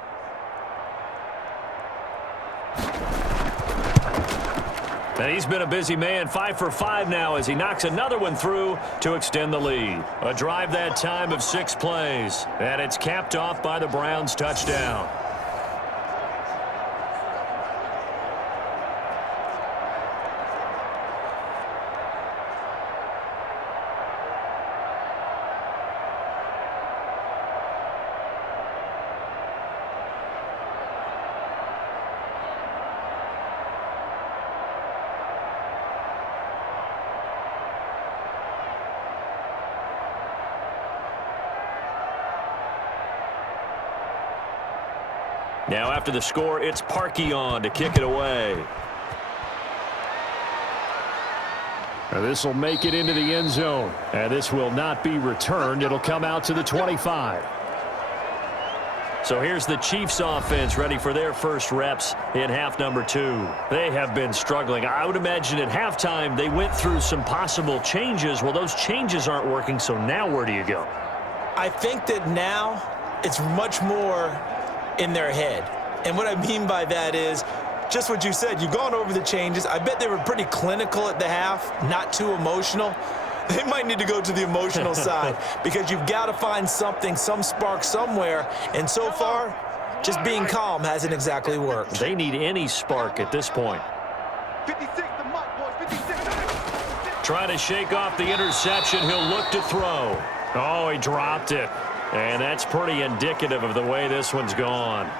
And he's been a busy man, 5 for 5 now as he knocks another one through to extend the lead. A drive that time of 6 plays. And it's capped off by the Browns touchdown. Now after the score, it's Parkey on to kick it away. This will make it into the end zone. And this will not be returned. It'll come out to the 25. So here's the Chiefs offense ready for their first reps in half number 2. They have been struggling. I would imagine at halftime they went through some possible changes. Well, those changes aren't working, so now where do you go? I think that now it's much more in their head. And what I mean by that is just what you said. You've gone over the changes. I bet they were pretty clinical at the half, not too emotional. They might need to go to the emotional side because you've got to find something, some spark somewhere. And so far, just being calm hasn't exactly worked. They need any spark at this point. 56, the mark, boys, 56. Trying to shake off the interception. He'll look to throw. Oh, he dropped it. And that's pretty indicative of the way this one's gone.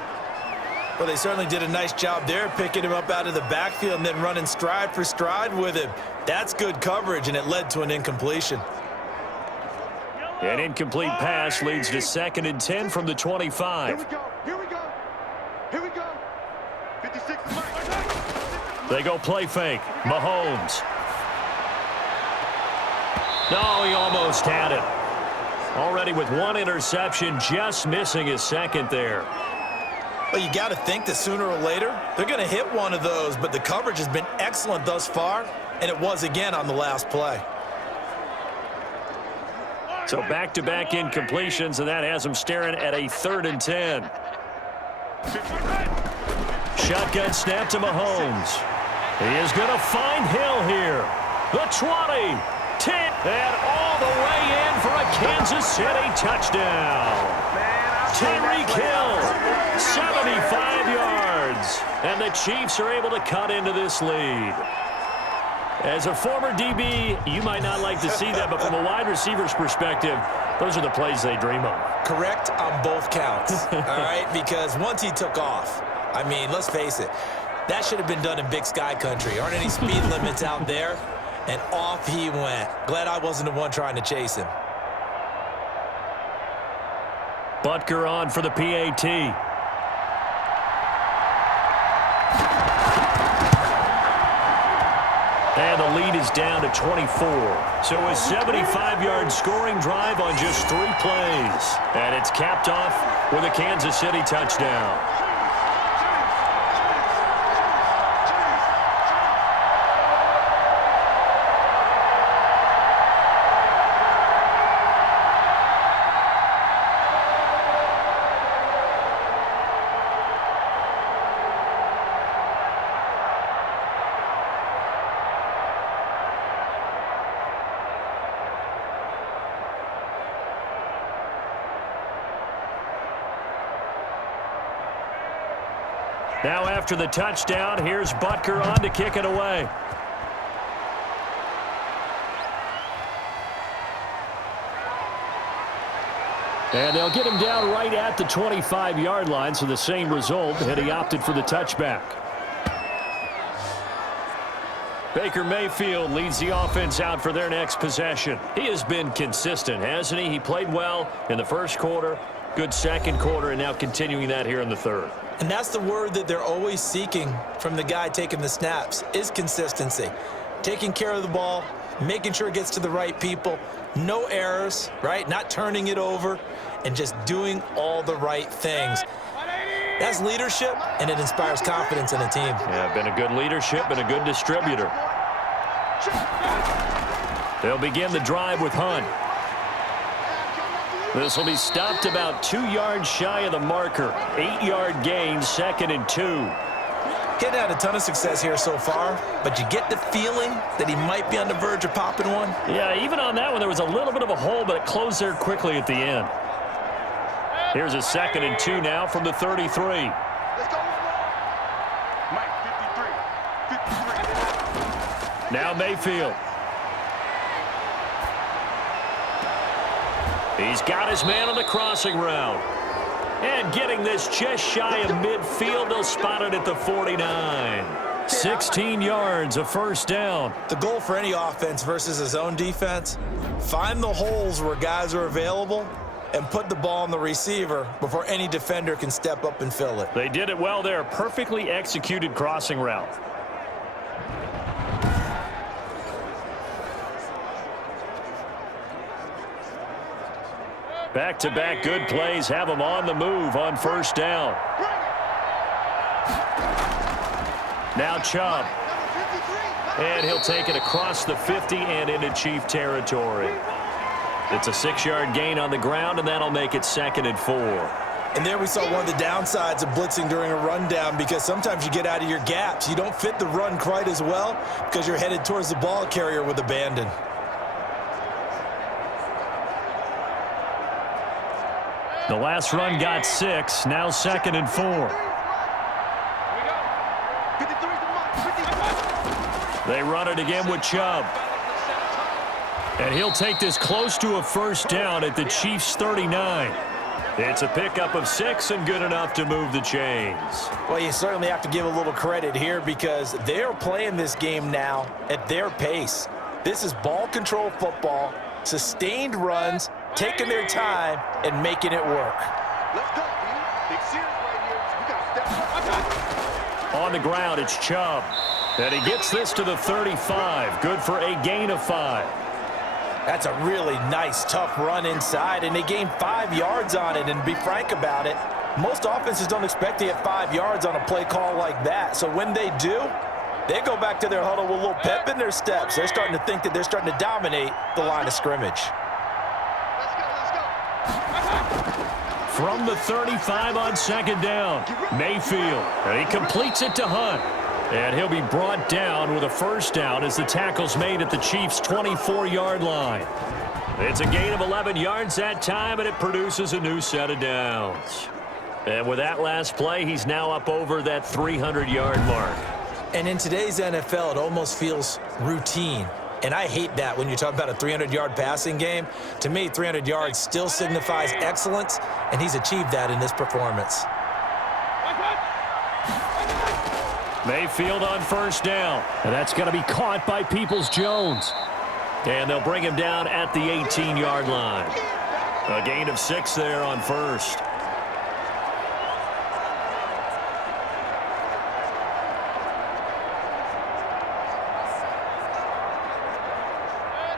Well, they certainly did a nice job there, picking him up out of the backfield and then running stride for stride with him. That's good coverage, and it led to an incompletion. An incomplete pass leads to 2nd and 10 from the 25. Here we go. Here we go. Here we go. 56. They go play fake. Mahomes. No, he almost had it. Already with 1 interception, just missing his 2nd there. Well, you got to think that sooner or later, they're going to hit one of those, but the coverage has been excellent thus far, and it was again on the last play. So back-to-back incompletions, and that has him staring at a 3rd and 10. Shotgun snap to Mahomes. He is going to find Hill here. The 20, 10, and all the way in for a Kansas City touchdown. Tyreek Hill, 75 yards, and the Chiefs are able to cut into this lead. As a former DB, you might not like to see that, but from a wide receiver's perspective, those are the plays they dream of. Correct on both counts, all right? Because once he took off, I mean, let's face it, that should have been done in Big Sky Country. Aren't any speed limits out there? And off he went. Glad I wasn't the one trying to chase him. Butker on for the PAT. And the lead is down to 24. So a 75-yard scoring drive on just 3 plays. And it's capped off with a Kansas City touchdown. Now after the touchdown, here's Butker on to kick it away. And they'll get him down right at the 25-yard line, so the same result, and he opted for the touchback. Baker Mayfield leads the offense out for their next possession. He has been consistent, hasn't he? He played well in the first quarter, good second quarter, and now continuing that here in the third. And that's the word that they're always seeking from the guy taking the snaps, is consistency. Taking care of the ball, making sure it gets to the right people, no errors, right? Not turning it over, and just doing all the right things. That's leadership, and it inspires confidence in a team. Yeah, been a good leadership and a good distributor. They'll begin the drive with Hunt. This will be stopped about 2 yards shy of the marker. 8-yard gain, 2nd and 2. He's had a ton of success here so far, but you get the feeling that he might be on the verge of popping one. Yeah, even on that one, there was a little bit of a hole, but it closed there quickly at the end. Here's a 2nd and 2 now from the 33. Let's go. Mike, 53. Now Mayfield. He's got his man on the crossing route. And getting this just shy of midfield, they'll spot it at the 49. 16 yards, a first down. The goal for any offense versus his own defense, find the holes where guys are available and put the ball on the receiver before any defender can step up and fill it. They did it well there. Perfectly executed crossing route. Back-to-back good plays have them on the move on first down. Now Chubb. And he'll take it across the 50 and into Chief territory. It's a 6-yard gain on the ground, and that'll make it 2nd and 4. And there we saw one of the downsides of blitzing during a rundown, because sometimes you get out of your gaps. You don't fit the run quite as well because you're headed towards the ball carrier with abandon. The last run got 6, now 2nd and 4. They run it again with Chubb. And he'll take this close to a first down at the Chiefs' 39. It's a pickup of 6 and good enough to move the chains. Well, you certainly have to give a little credit here because they're playing this game now at their pace. This is ball control football, sustained runs, taking their time, and making it work. Let's go, dude. Big series right here. We got to step up. On the ground, it's Chubb. And he gets this to the 35. Good for a gain of 5. That's a really nice, tough run inside, and they gained 5 yards on it. And to be frank about it, most offenses don't expect to get 5 yards on a play call like that. So when they do, they go back to their huddle with a little pep in their steps. They're starting to think that they're starting to dominate the line of scrimmage. Let's go. From the 35 on second down, Mayfield. And he completes it to Hunt. And he'll be brought down with a first down as the tackle's made at the Chiefs' 24-yard line. It's a gain of 11 yards that time, and it produces a new set of downs. And with that last play, he's now up over that 300-yard mark. And in today's NFL, it almost feels routine. And I hate that when you talk about a 300-yard passing game. To me, 300 yards still signifies excellence, and he's achieved that in this performance. Mayfield on first down. And that's going to be caught by Peoples-Jones. And they'll bring him down at the 18-yard line. A gain of 6 there on first.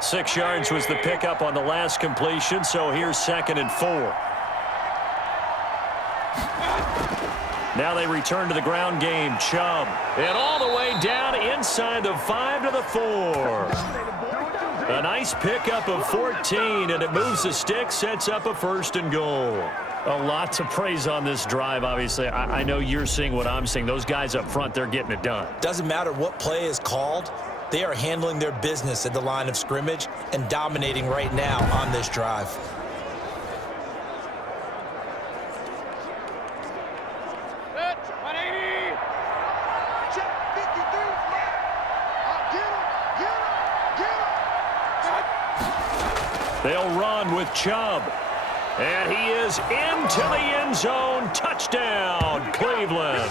Six yards was the pickup on the last completion, so here's 2nd and 4. Now they return to the ground game. Chubb. And all the way down inside the 5 to the 4. A nice pickup of 14, and it moves the stick, sets up a 1st and goal. A lot to praise on this drive, obviously. I know you're seeing what I'm seeing. Those guys up front, they're getting it done. Doesn't matter what play is called. They are handling their business at the line of scrimmage and dominating right now on this drive. They'll run with Chubb. And he is into the end zone. Touchdown, Cleveland.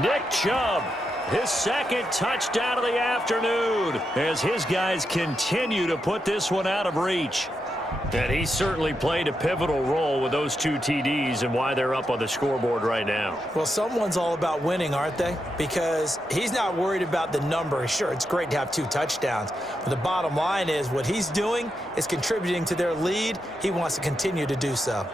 Nick Chubb, his 2nd touchdown of the afternoon as his guys continue to put this one out of reach. And he certainly played a pivotal role with those 2 TDs and why they're up on the scoreboard right now. Well, someone's all about winning, aren't they? Because he's not worried about the number. Sure, it's great to have 2 touchdowns. But the bottom line is what he's doing is contributing to their lead. He wants to continue to do so.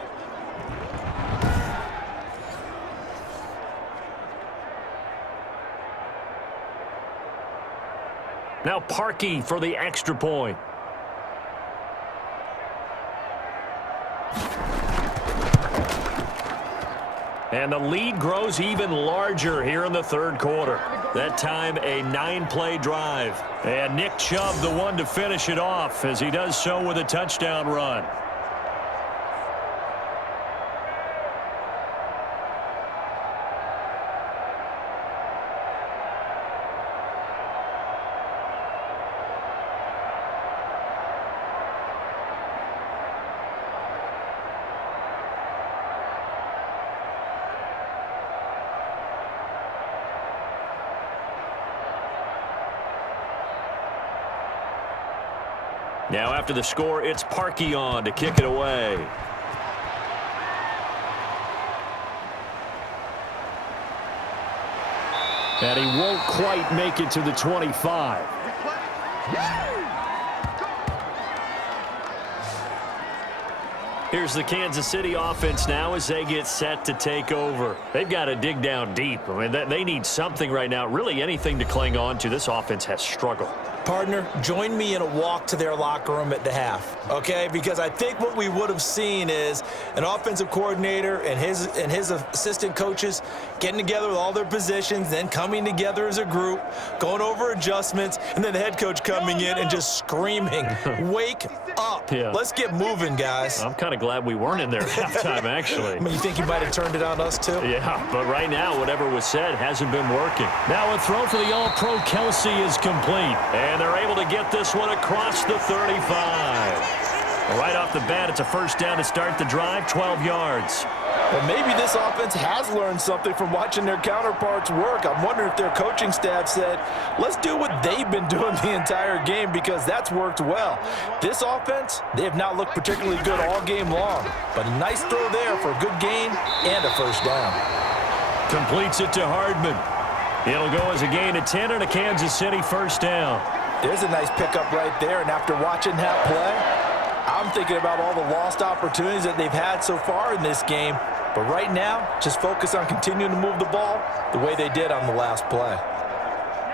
Now Parkey for the extra point. And the lead grows even larger here in the 3rd quarter. That time a 9-play drive. And Nick Chubb the one to finish it off as he does so with a touchdown run. Now after the score, it's Parkey on to kick it away. And he won't quite make it to the 25. Here's the Kansas City offense now as they get set to take over. They've got to dig down deep. I mean, they need something right now, really anything to cling on to. This offense has struggled. Partner, join me in a walk to their locker room at the half, okay? Because I think what we would have seen is an offensive coordinator and his assistant coaches getting together with all their positions, then coming together as a group, going over adjustments, and then the head coach coming in and just screaming, wake up. Yeah. Let's get moving, guys. I'm kind of glad we weren't in there at halftime, actually. I mean, you think you might have turned it on us, too? Yeah, but right now, whatever was said hasn't been working. Now a throw for the All-Pro Kelsey is complete. And they're able to get this one across the 35. Right off the bat, it's a first down to start the drive, 12 yards. Well, maybe this offense has learned something from watching their counterparts work. I'm wondering if their coaching staff said, let's do what they've been doing the entire game because that's worked well. This offense, they have not looked particularly good all game long, but a nice throw there for a good gain and a first down. Completes it to Hardman. It'll go as a gain of 10 and a Kansas City first down. There's a nice pickup right there, and after watching that play, I'm thinking about all the lost opportunities that they've had so far in this game. But right now, just focus on continuing to move the ball the way they did on the last play.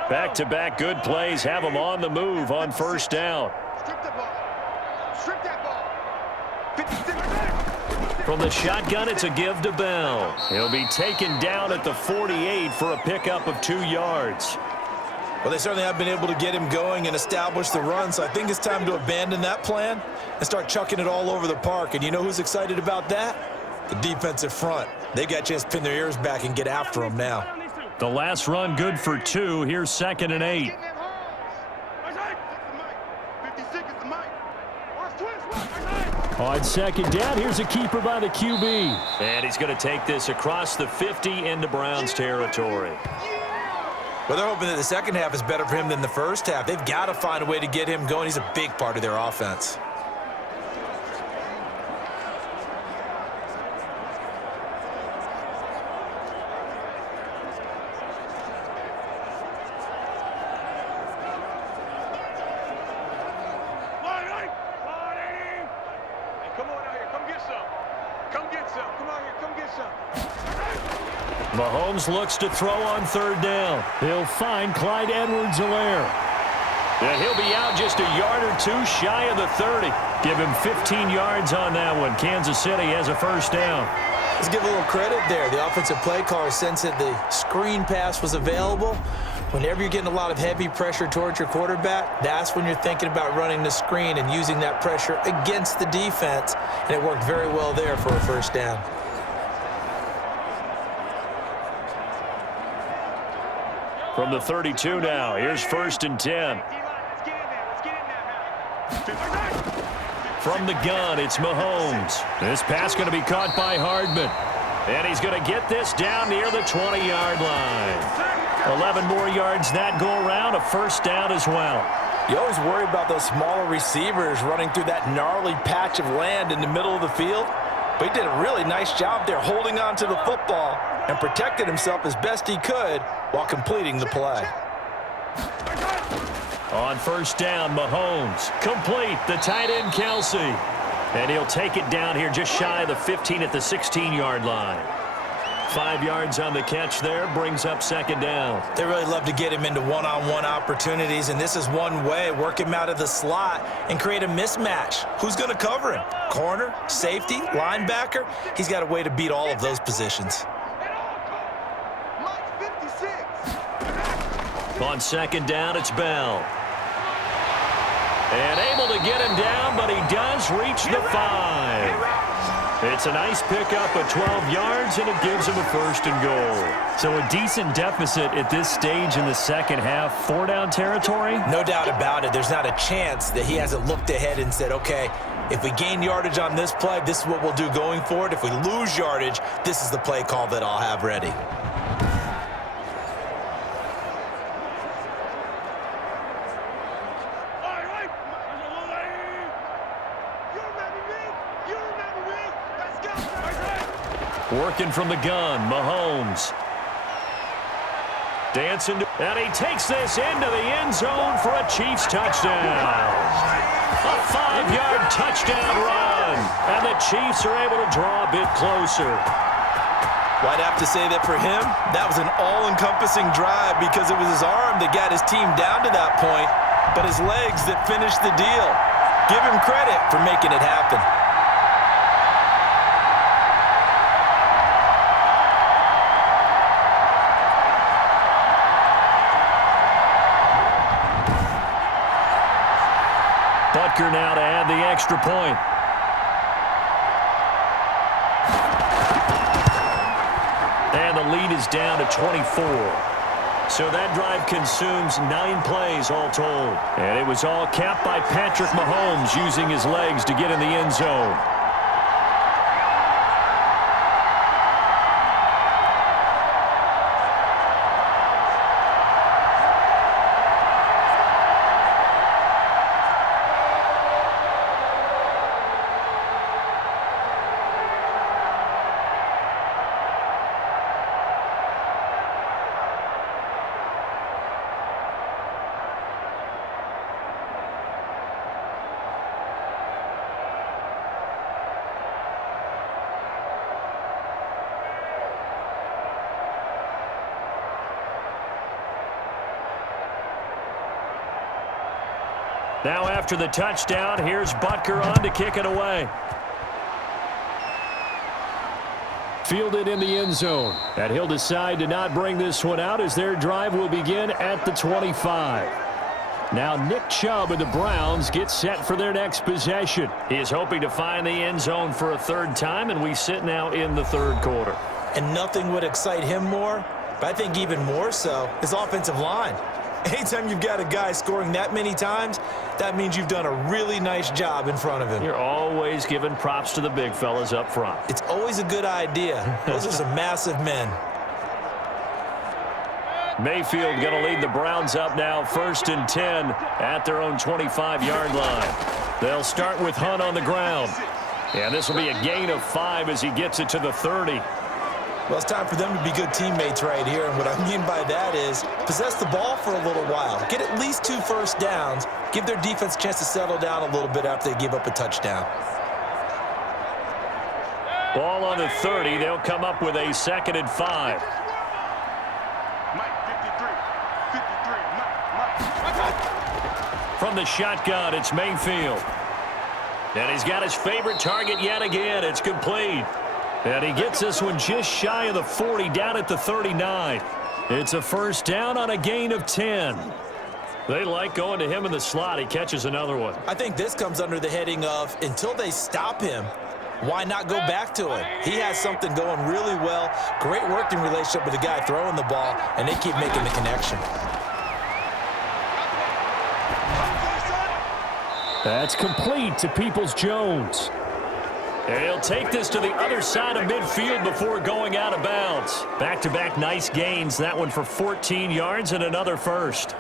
Back-to-back good plays have them on the move on first down. Strip that ball. Strip that ball. 56. From the shotgun, it's a give to Bell. He'll be taken down at the 48 for a pickup of 2 yards. Well, they certainly have been able to get him going and establish the run, so I think it's time to abandon that plan and start chucking it all over the park. And you know who's excited about that? The defensive front. They got a chance to pin their ears back and get after him now. The last run good for 2. Here's 2nd and 8. 56 is the mic. Watch twist. On second down, here's a keeper by the QB. And he's going to take this across the 50 into Browns territory. Well, they're hoping that the second half is better for him than the first half. They've got to find a way to get him going. He's a big part of their offense. Come on out here. Come get some. Come get some. Come out here. Come get some. Mahomes looks to throw on third down. He'll find Clyde Edwards-Helaire. And he'll be out just a yard or 2 shy of the 30. Give him 15 yards on that one. Kansas City has a first down. Let's give a little credit there. The offensive play caller sensed that the screen pass was available. Whenever you're getting a lot of heavy pressure towards your quarterback, that's when you're thinking about running the screen and using that pressure against the defense. And it worked very well there for a first down. From the 32 now, here's 1st and 10. From the gun, it's Mahomes. This pass going to be caught by Hardman. And he's going to get this down near the 20-yard line. 11 more yards that go around, a first down as well. You always worry about those smaller receivers running through that gnarly patch of land in the middle of the field. But he did a really nice job there holding on to the football and protected himself as best he could while completing the play. On first down, Mahomes. Complete, the tight end, Kelsey. And he'll take it down here just shy of the 15 at the 16-yard line. 5 yards on the catch there, brings up second down. They really love to get him into one-on-one opportunities, and this is one way. Work him out of the slot and create a mismatch. Who's going to cover him? Corner, safety, linebacker? He's got a way to beat all of those positions. On second down, it's Bell. And able to get him down, but he does reach the 5. It's a nice pickup of 12 yards, and it gives him a first and goal. So a decent deficit at this stage in the second half. 4-down territory? No doubt about it. There's not a chance that he hasn't looked ahead and said, okay, if we gain yardage on this play, this is what we'll do going forward. If we lose yardage, this is the play call that I'll have ready. Working from the gun, Mahomes. Dancing, and he takes this into the end zone for a Chiefs touchdown. A 5-yard touchdown run, and the Chiefs are able to draw a bit closer. Well, I'd have to say that for him, that was an all-encompassing drive because it was his arm that got his team down to that point, but his legs that finished the deal. Give him credit for making it happen. Butker now to add the extra point. And the lead is down to 24. So that drive consumes 9 plays all told. And it was all capped by Patrick Mahomes using his legs to get in the end zone. Now after the touchdown, here's Butker on to kick it away. Fielded in the end zone. And he'll decide to not bring this one out as their drive will begin at the 25. Now Nick Chubb and the Browns get set for their next possession. He is hoping to find the end zone for a third time, and we sit now in the third quarter. And nothing would excite him more, but I think even more so, his offensive line. Anytime you've got a guy scoring that many times, that means you've done a really nice job in front of him. You're always giving props to the big fellas up front. It's always a good idea. Those are some massive men. Mayfield going to lead the Browns up now, 1st and 10 at their own 25-yard line. They'll start with Hunt on the ground. And this will be a gain of 5 as he gets it to the 30. Well, it's time for them to be good teammates right here, and what I mean by that is possess the ball for a little while. Get at least 2 first downs. Give their defense a chance to settle down a little bit after they give up a touchdown. Ball on the 30. They'll come up with a 2nd and 5. From the shotgun, it's Mayfield. And he's got his favorite target yet again. It's complete. And he gets this one just shy of the 40, down at the 39. It's a first down on a gain of 10. They like going to him in the slot. He catches another one. I think this comes under the heading of until they stop him, why not go back to him? He has something going really well. Great working relationship with the guy throwing the ball, and they keep making the connection. That's complete to Peoples-Jones. And he'll take this to the other side of midfield before going out of bounds. Back-to-back nice gains. That one for 14 yards and another first.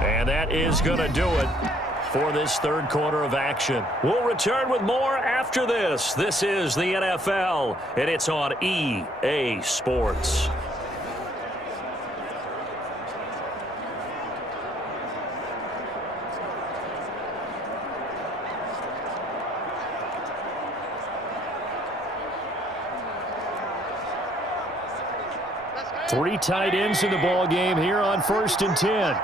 And that is going to do it for this third quarter of action. We'll return with more after this. This is the NFL, and it's on EA Sports. Three tight ends in the ball game here on 1st and 10.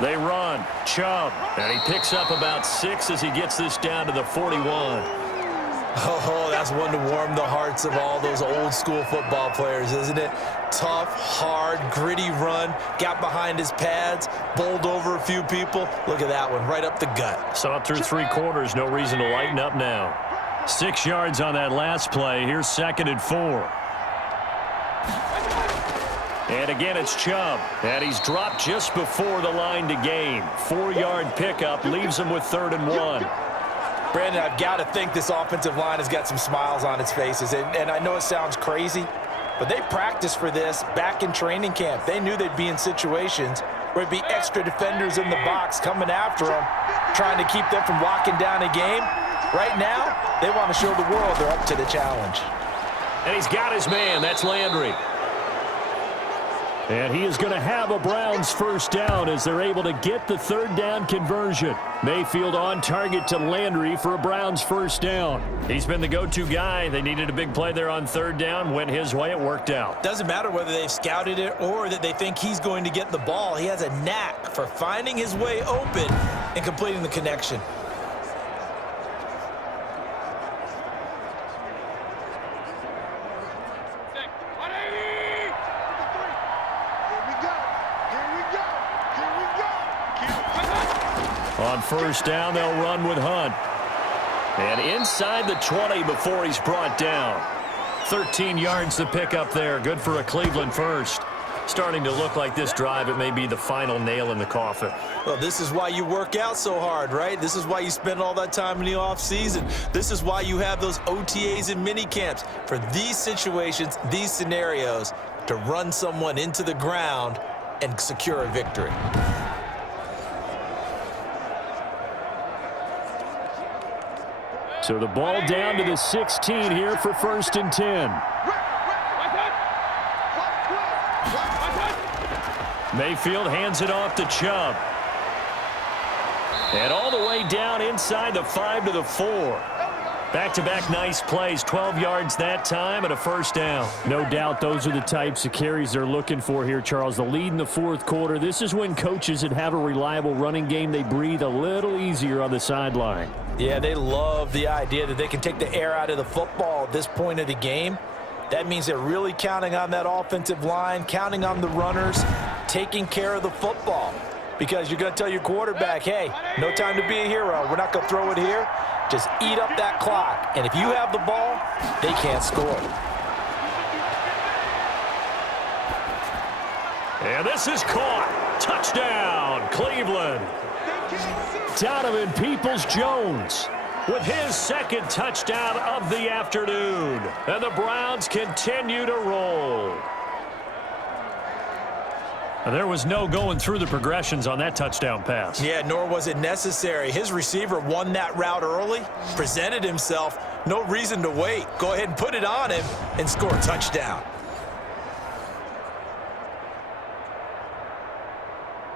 They run. Chubb. And he picks up about 6 as he gets this down to the 41. Oh, that's one to warm the hearts of all those old school football players, isn't it? Tough, hard, gritty run. Got behind his pads. Bowled over a few people. Look at that one. Right up the gut. Saw it through 3 quarters. No reason to lighten up now. 6 yards on that last play. Here's 2nd and 4. And again, it's Chubb. And he's dropped just before the line to gain. 4-yard pickup leaves him with 3rd and 1. Brandon, I've got to think this offensive line has got some smiles on its faces. And I know it sounds crazy, but they practiced for this back in training camp. They knew they'd be in situations where it'd be extra defenders in the box coming after them, trying to keep them from locking down a game. Right now, they want to show the world they're up to the challenge. And he's got his man. That's Landry. And he is going to have a Browns first down as they're able to get the 3rd down conversion. Mayfield on target to Landry for a Browns first down. He's been the go-to guy. They needed a big play there on 3rd down. Went his way. It worked out. Doesn't matter whether they've scouted it or that they think he's going to get the ball. He has a knack for finding his way open and completing the connection. On first down, they'll run with Hunt. And inside the 20 before he's brought down. 13 yards to pick up there. Good for a Cleveland first. Starting to look like this drive, it may be the final nail in the coffin. Well, this is why you work out so hard, right? This is why you spend all that time in the offseason. This is why you have those OTAs and mini camps. For these situations, these scenarios, to run someone into the ground and secure a victory. So the ball down to the 16 here for first and 10. Mayfield hands it off to Chubb. And all the way down inside the 5 to the 4. Back-to-back nice plays, 12 yards that time and a first down. No doubt those are the types of carries they're looking for here, Charles. The lead in the fourth quarter. This is when coaches that have a reliable running game, they breathe a little easier on the sideline. Yeah, they love the idea that they can take the air out of the football at this point of the game. That means they're really counting on that offensive line, counting on the runners, taking care of the football. Because you're going to tell your quarterback, hey, no time to be a hero. We're not going to throw it here. Just eat up that clock. And if you have the ball, they can't score. And this is caught. Touchdown, Cleveland. Donovan Peoples-Jones with his second touchdown of the afternoon. And the Browns continue to roll. And there was no going through the progressions on that touchdown pass. Yeah, nor was it necessary. His receiver won that route early, presented himself. No reason to wait. Go ahead and put it on him and score a touchdown.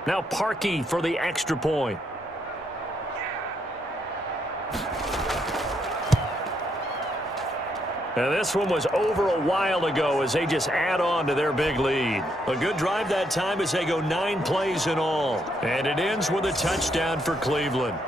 Now Parkey for the extra point. And this one was over a while ago as they just add on to their big lead. A good drive that time as they go 9 plays in all. And it ends with a touchdown for Cleveland.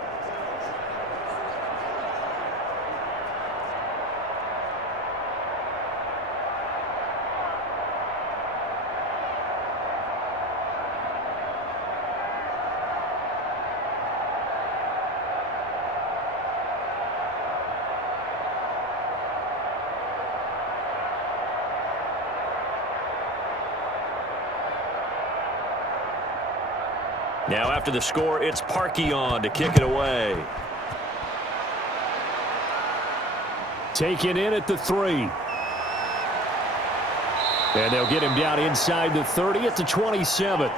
Now after the score, it's Parkey on to kick it away. Taken in at the 3. And they'll get him down inside the 30 at the 27.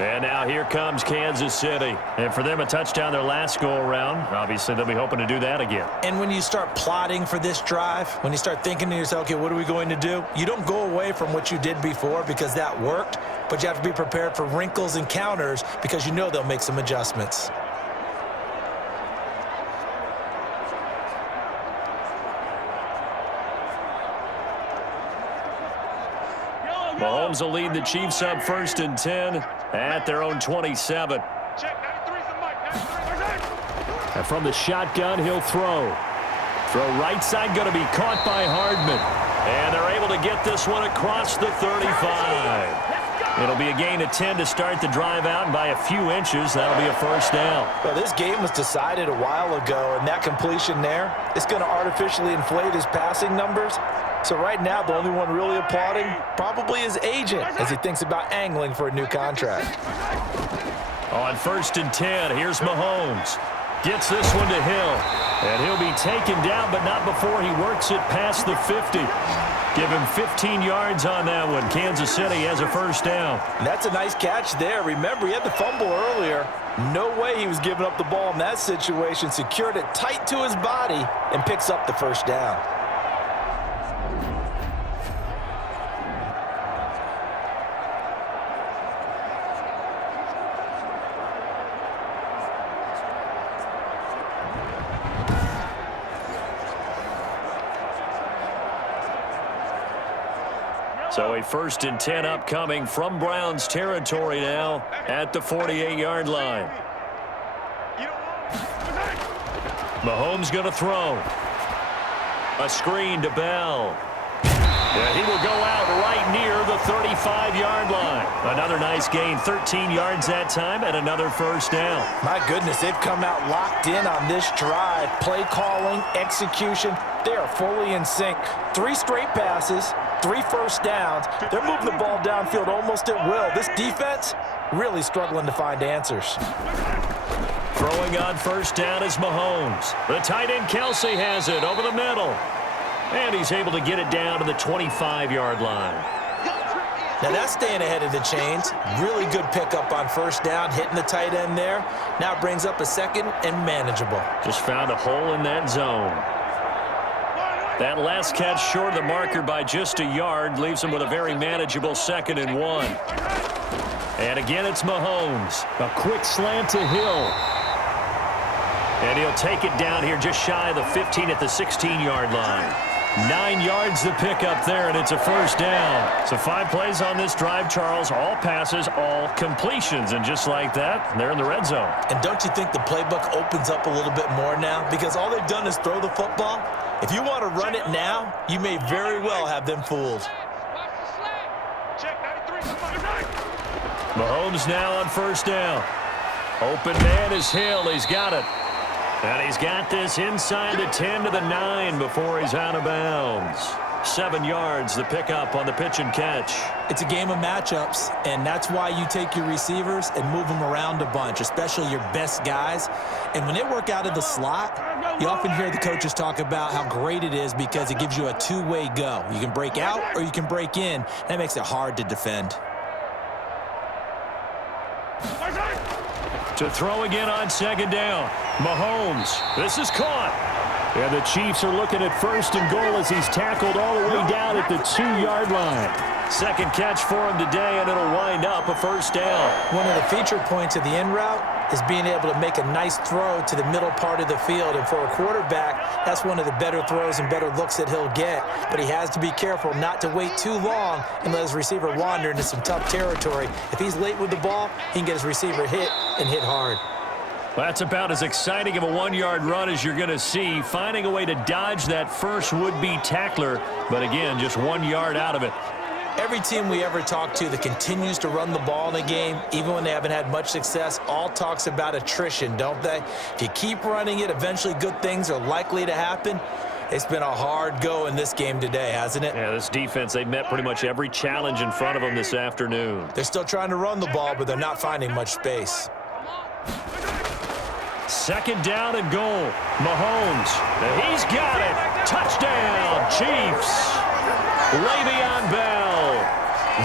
And now here comes Kansas City. And for them, a touchdown their last go-around. Obviously, they'll be hoping to do that again. And when you start plotting for this drive, when you start thinking to yourself, okay, what are we going to do? You don't go away from what you did before because that worked, but you have to be prepared for wrinkles and counters because you know they'll make some adjustments. Mahomes will lead the Chiefs up first and 10 at their own 27. And from the shotgun, he'll throw. Throw right side, going to be caught by Hardman. And they're able to get this one across the 35. It'll be a gain of 10 to start the drive out, and by a few inches, that'll be a first down. Well, this game was decided a while ago, and that completion there is going to artificially inflate his passing numbers. So right now, the only one really applauding probably his agent as he thinks about angling for a new contract. On first and 10, here's Mahomes. Gets this one to Hill. And he'll be taken down, but not before he works it past the 50. Give him 15 yards on that one. Kansas City has a first down. And that's a nice catch there. Remember, he had the fumble earlier. No way he was giving up the ball in that situation. Secured it tight to his body and picks up the first down. So a first and 10 upcoming from Browns territory now at the 48-yard line. Mahomes going to throw. A screen to Bell. Yeah, he will go out right near the 35-yard line. Another nice gain, 13 yards that time, and another first down. My goodness, they've come out locked in on this drive. Play calling, execution, they are fully in sync. 3 straight passes, 3 first downs. They're moving the ball downfield almost at will. This defense really struggling to find answers. Throwing on first down is Mahomes. The tight end Kelsey has it over the middle. And he's able to get it down to the 25-yard line. Now that's staying ahead of the chains. Really good pickup on first down, hitting the tight end there. Now brings up a second and manageable. Just found a hole in that zone. That last catch short of the marker by just a yard leaves him with a very manageable 2nd and 1. And again, it's Mahomes. A quick slant to Hill. And he'll take it down here just shy of the 15 at the 16-yard line. 9 yards to pick up there, and it's a first down. So 5 plays on this drive, Charles. All passes, all completions. And just like that, they're in the red zone. And don't you think the playbook opens up a little bit more now? Because all they've done is throw the football. If you want to run it now, you may very well have them fooled. Mahomes now on first down. Open man is Hill. He's got it. And he's got this inside the 10 to the 9 before he's out of bounds. 7 yards, the pickup on the pitch and catch. It's a game of matchups, and that's why you take your receivers and move them around a bunch, especially your best guys. And when they work out of the slot, you often hear the coaches talk about how great it is because it gives you a two-way go. You can break out or you can break in. That makes it hard to defend. To throw again on second down. Mahomes. This is caught. And the Chiefs are looking at first and goal as he's tackled all the way down at the 2-yard line. Second catch for him today, and it'll wind up a first down. One of the feature points of the in route is being able to make a nice throw to the middle part of the field. And for a quarterback, that's one of the better throws and better looks that he'll get. But he has to be careful not to wait too long and let his receiver wander into some tough territory. If he's late with the ball, he can get his receiver hit and hit hard. Well, that's about as exciting of a 1-yard run as you're going to see. Finding a way to dodge that first would-be tackler. But again, just 1 yard out of it. Every team we ever talk to that continues to run the ball in a game, even when they haven't had much success, all talks about attrition, don't they? If you keep running it, eventually good things are likely to happen. It's been a hard go in this game today, hasn't it? Yeah, this defense, they've met pretty much every challenge in front of them this afternoon. They're still trying to run the ball, but they're not finding much space. Second down and goal. Mahomes. He's got it. Touchdown, Chiefs. Le'Veon Bell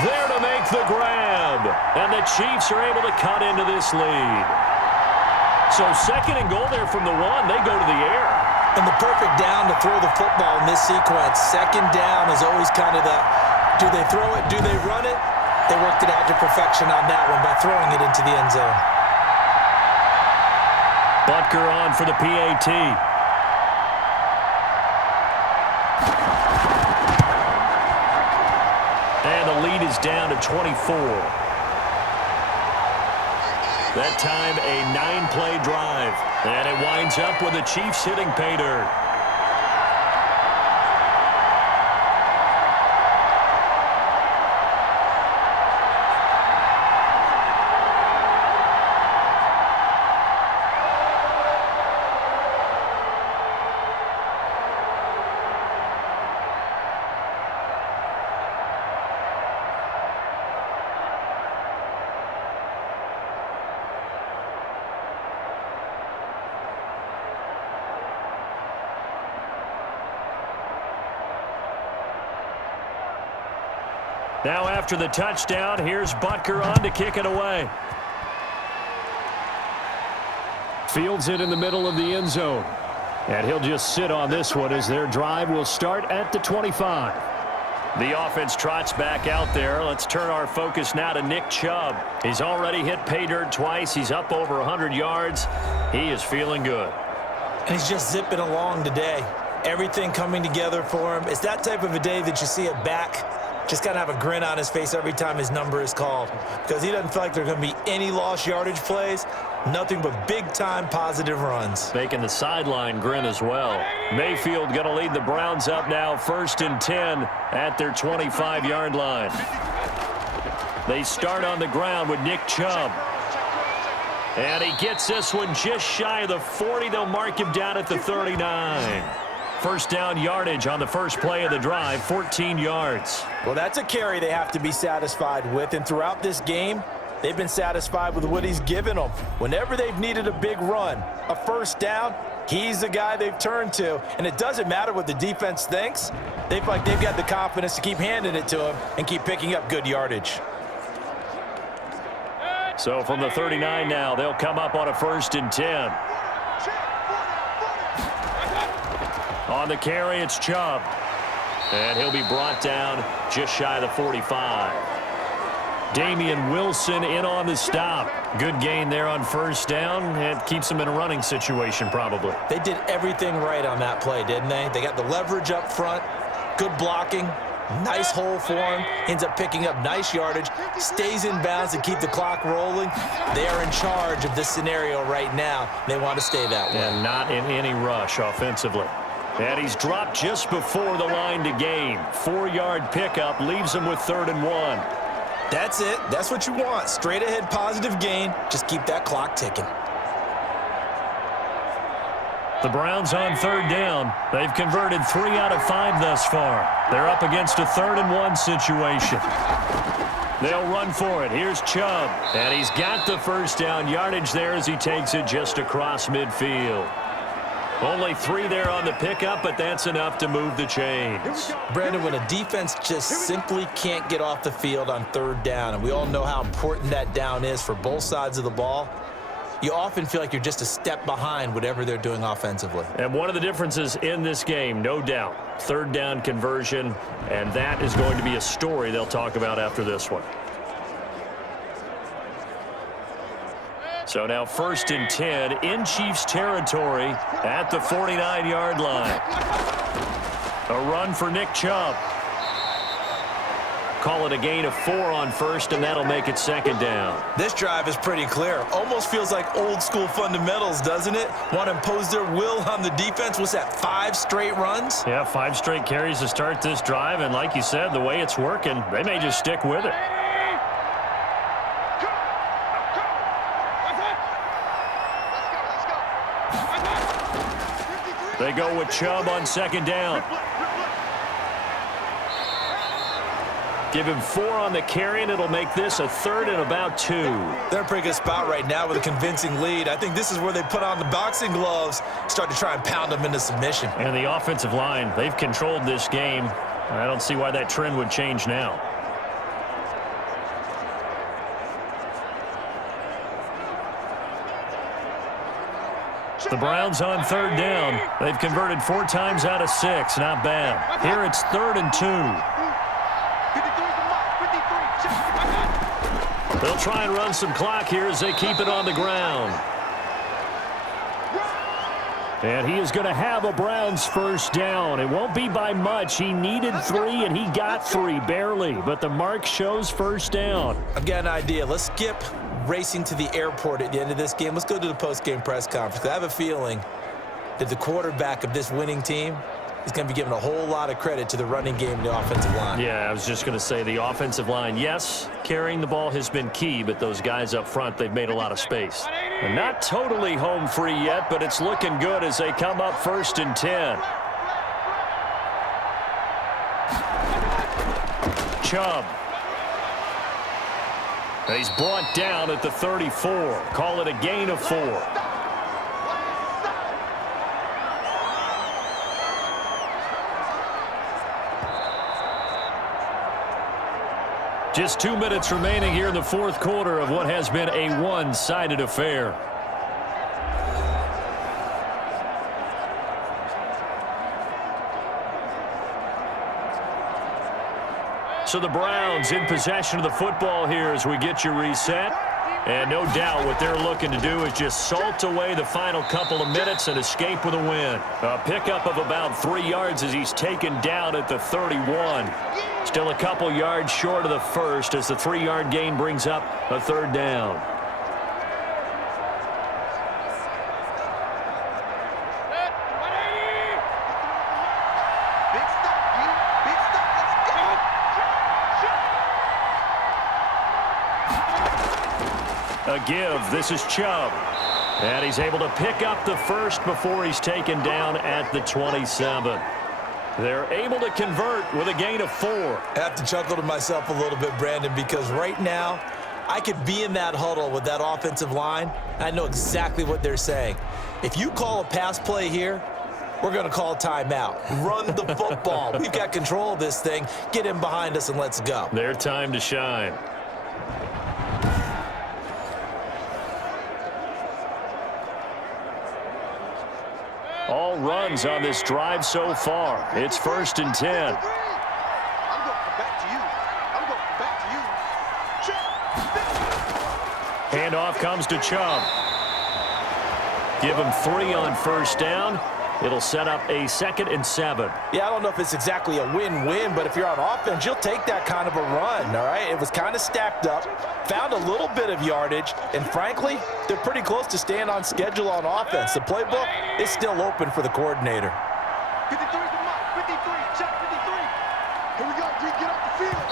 there to make the grab. And the Chiefs are able to cut into this lead. So second and goal there from the 1. They go to the air. And the perfect down to throw the football in this sequence. Second down is always kind of the, do they throw it, do they run it? They worked it out to perfection on that one by throwing it into the end zone. Butker on for the PAT. And the lead is down to 24. That time a 9-play drive. And it winds up with the Chiefs hitting pay dirt. Now after the touchdown, here's Butker on to kick it away. Fields it in the middle of the end zone. And he'll just sit on this one as their drive will start at the 25. The offense trots back out there. Let's turn our focus now to Nick Chubb. He's already hit pay dirt twice. He's up over 100 yards. He is feeling good. And he's just zipping along today. Everything coming together for him. It's that type of a day that you see a back just got to have a grin on his face every time his number is called because he doesn't feel like there are going to be any lost yardage plays, nothing but big-time positive runs. Making the sideline grin as well. Mayfield going to lead the Browns up now, 1st and 10 at their 25-yard line. They start on the ground with Nick Chubb. And he gets this one just shy of the 40. They'll mark him down at the 39. First down yardage on the first play of the drive, 14 yards. Well, that's a carry they have to be satisfied with, and throughout this game, they've been satisfied with what he's given them. Whenever they've needed a big run, a first down, he's the guy they've turned to. And it doesn't matter what the defense thinks. They feel like they've got the confidence to keep handing it to him and keep picking up good yardage. So from the 39 now, they'll come up on a 1st and 10. On the carry, it's Chubb. And he'll be brought down just shy of the 45. Damian Wilson in on the stop. Good gain there on first down. It keeps him in a running situation probably. They did everything right on that play, didn't they? They got the leverage up front, good blocking, nice hole for him, ends up picking up nice yardage, stays in bounds to keep the clock rolling. They are in charge of this scenario right now. They want to stay that way. And not in any rush offensively. And he's dropped just before the line to gain. 4-yard pickup leaves him with 3rd and 1. That's it. That's what you want. Straight ahead positive gain. Just keep that clock ticking. The Browns on 3rd down. They've converted 3 out of 5 thus far. They're up against a 3rd and 1 situation. They'll run for it. Here's Chubb. And he's got the first down yardage there as he takes it just across midfield. Only 3 there on the pickup, but that's enough to move the chains. Brandon, when a defense just simply can't get off the field on 3rd down, and we all know how important that down is for both sides of the ball, you often feel like you're just a step behind whatever they're doing offensively. And one of the differences in this game, no doubt, 3rd down conversion, and that is going to be a story they'll talk about after this one. So now 1st and 10 in Chiefs territory at the 49-yard line. A run for Nick Chubb. Call it a gain of 4 on first, and that'll make it 2nd down. This drive is pretty clear. Almost feels like old school fundamentals, doesn't it? Want to impose their will on the defense. What's that, 5 straight runs? Yeah, 5 straight carries to start this drive, and like you said, the way it's working, they may just stick with it. They go with Chubb on 2nd down. Give him 4 on the carry, and it'll make this a 3rd and about 2. They're in a pretty good spot right now with a convincing lead. I think this is where they put on the boxing gloves, start to try and pound them into submission. And the offensive line, they've controlled this game. I don't see why that trend would change now. The Browns on 3rd down. They've converted 4 times out of 6. Not bad. Here it's 3rd and 2. They'll try and run some clock here as they keep it on the ground. And he is going to have a Browns first down. It won't be by much. He needed 3, and he got 3, barely. But the mark shows first down. I've got an idea. Let's skip racing to the airport at the end of this game. Let's go to the post-game press conference. I have a feeling that the quarterback of this winning team is going to be giving a whole lot of credit to the running game and the offensive line. Yeah, I was just going to say the offensive line, yes, carrying the ball has been key, but those guys up front, they've made a lot of space. And not totally home free yet, but it's looking good as they come up 1st and 10. Chubb. He's brought down at the 34. Call it a gain of 4. Just 2 minutes remaining here in the 4th quarter of what has been a one-sided affair. So the Browns in possession of the football here as we get you reset. And no doubt what they're looking to do is just salt away the final couple of minutes and escape with a win. A pickup of about 3 yards as he's taken down at the 31. Still a couple yards short of the first as the 3-yard gain brings up a third down. A give. This is Chubb. And he's able to pick up the first before he's taken down at the 27. They're able to convert with a gain of 4. I have to chuckle to myself a little bit, Brandon, because right now I could be in that huddle with that offensive line. I know exactly what they're saying. If you call a pass play here, we're going to call timeout. Run the football. We've got control of this thing. Get in behind us and let's go. Their time to shine. All runs on this drive so far. It's 1st and 10. I'm going back to you. I'm going back to you. Handoff comes to Chubb. Give him 3 on first down. It'll set up a 2nd and 7. Yeah, I don't know if it's exactly a win-win, but if you're on offense, you'll take that kind of a run, all right? It was kind of stacked up, found a little bit of yardage, and frankly, they're pretty close to staying on schedule on offense. The playbook is still open for the coordinator. 53 is the mark. 53. Check 53. Here we go. Get off the field.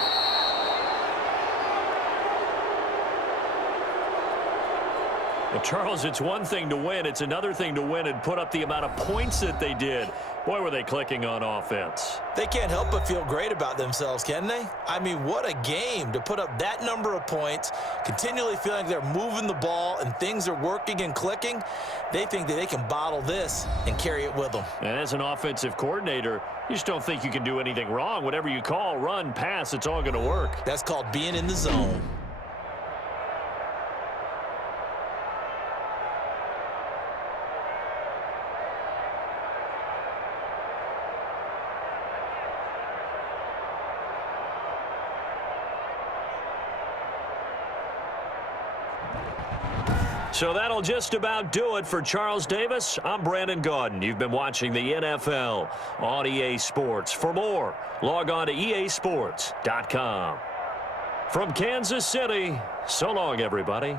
Well, Charles, it's one thing to win. It's another thing to win and put up the amount of points that they did. Boy, were they clicking on offense. They can't help but feel great about themselves, can they? I mean, what a game to put up that number of points, continually feeling like they're moving the ball and things are working and clicking. They think that they can bottle this and carry it with them. And as an offensive coordinator, you just don't think you can do anything wrong. Whatever you call, run, pass, it's all going to work. That's called being in the zone. So that'll just about do it for Charles Davis. I'm Brandon Gaudin. You've been watching the NFL on EA Sports. For more, log on to easports.com. From Kansas City, so long, everybody.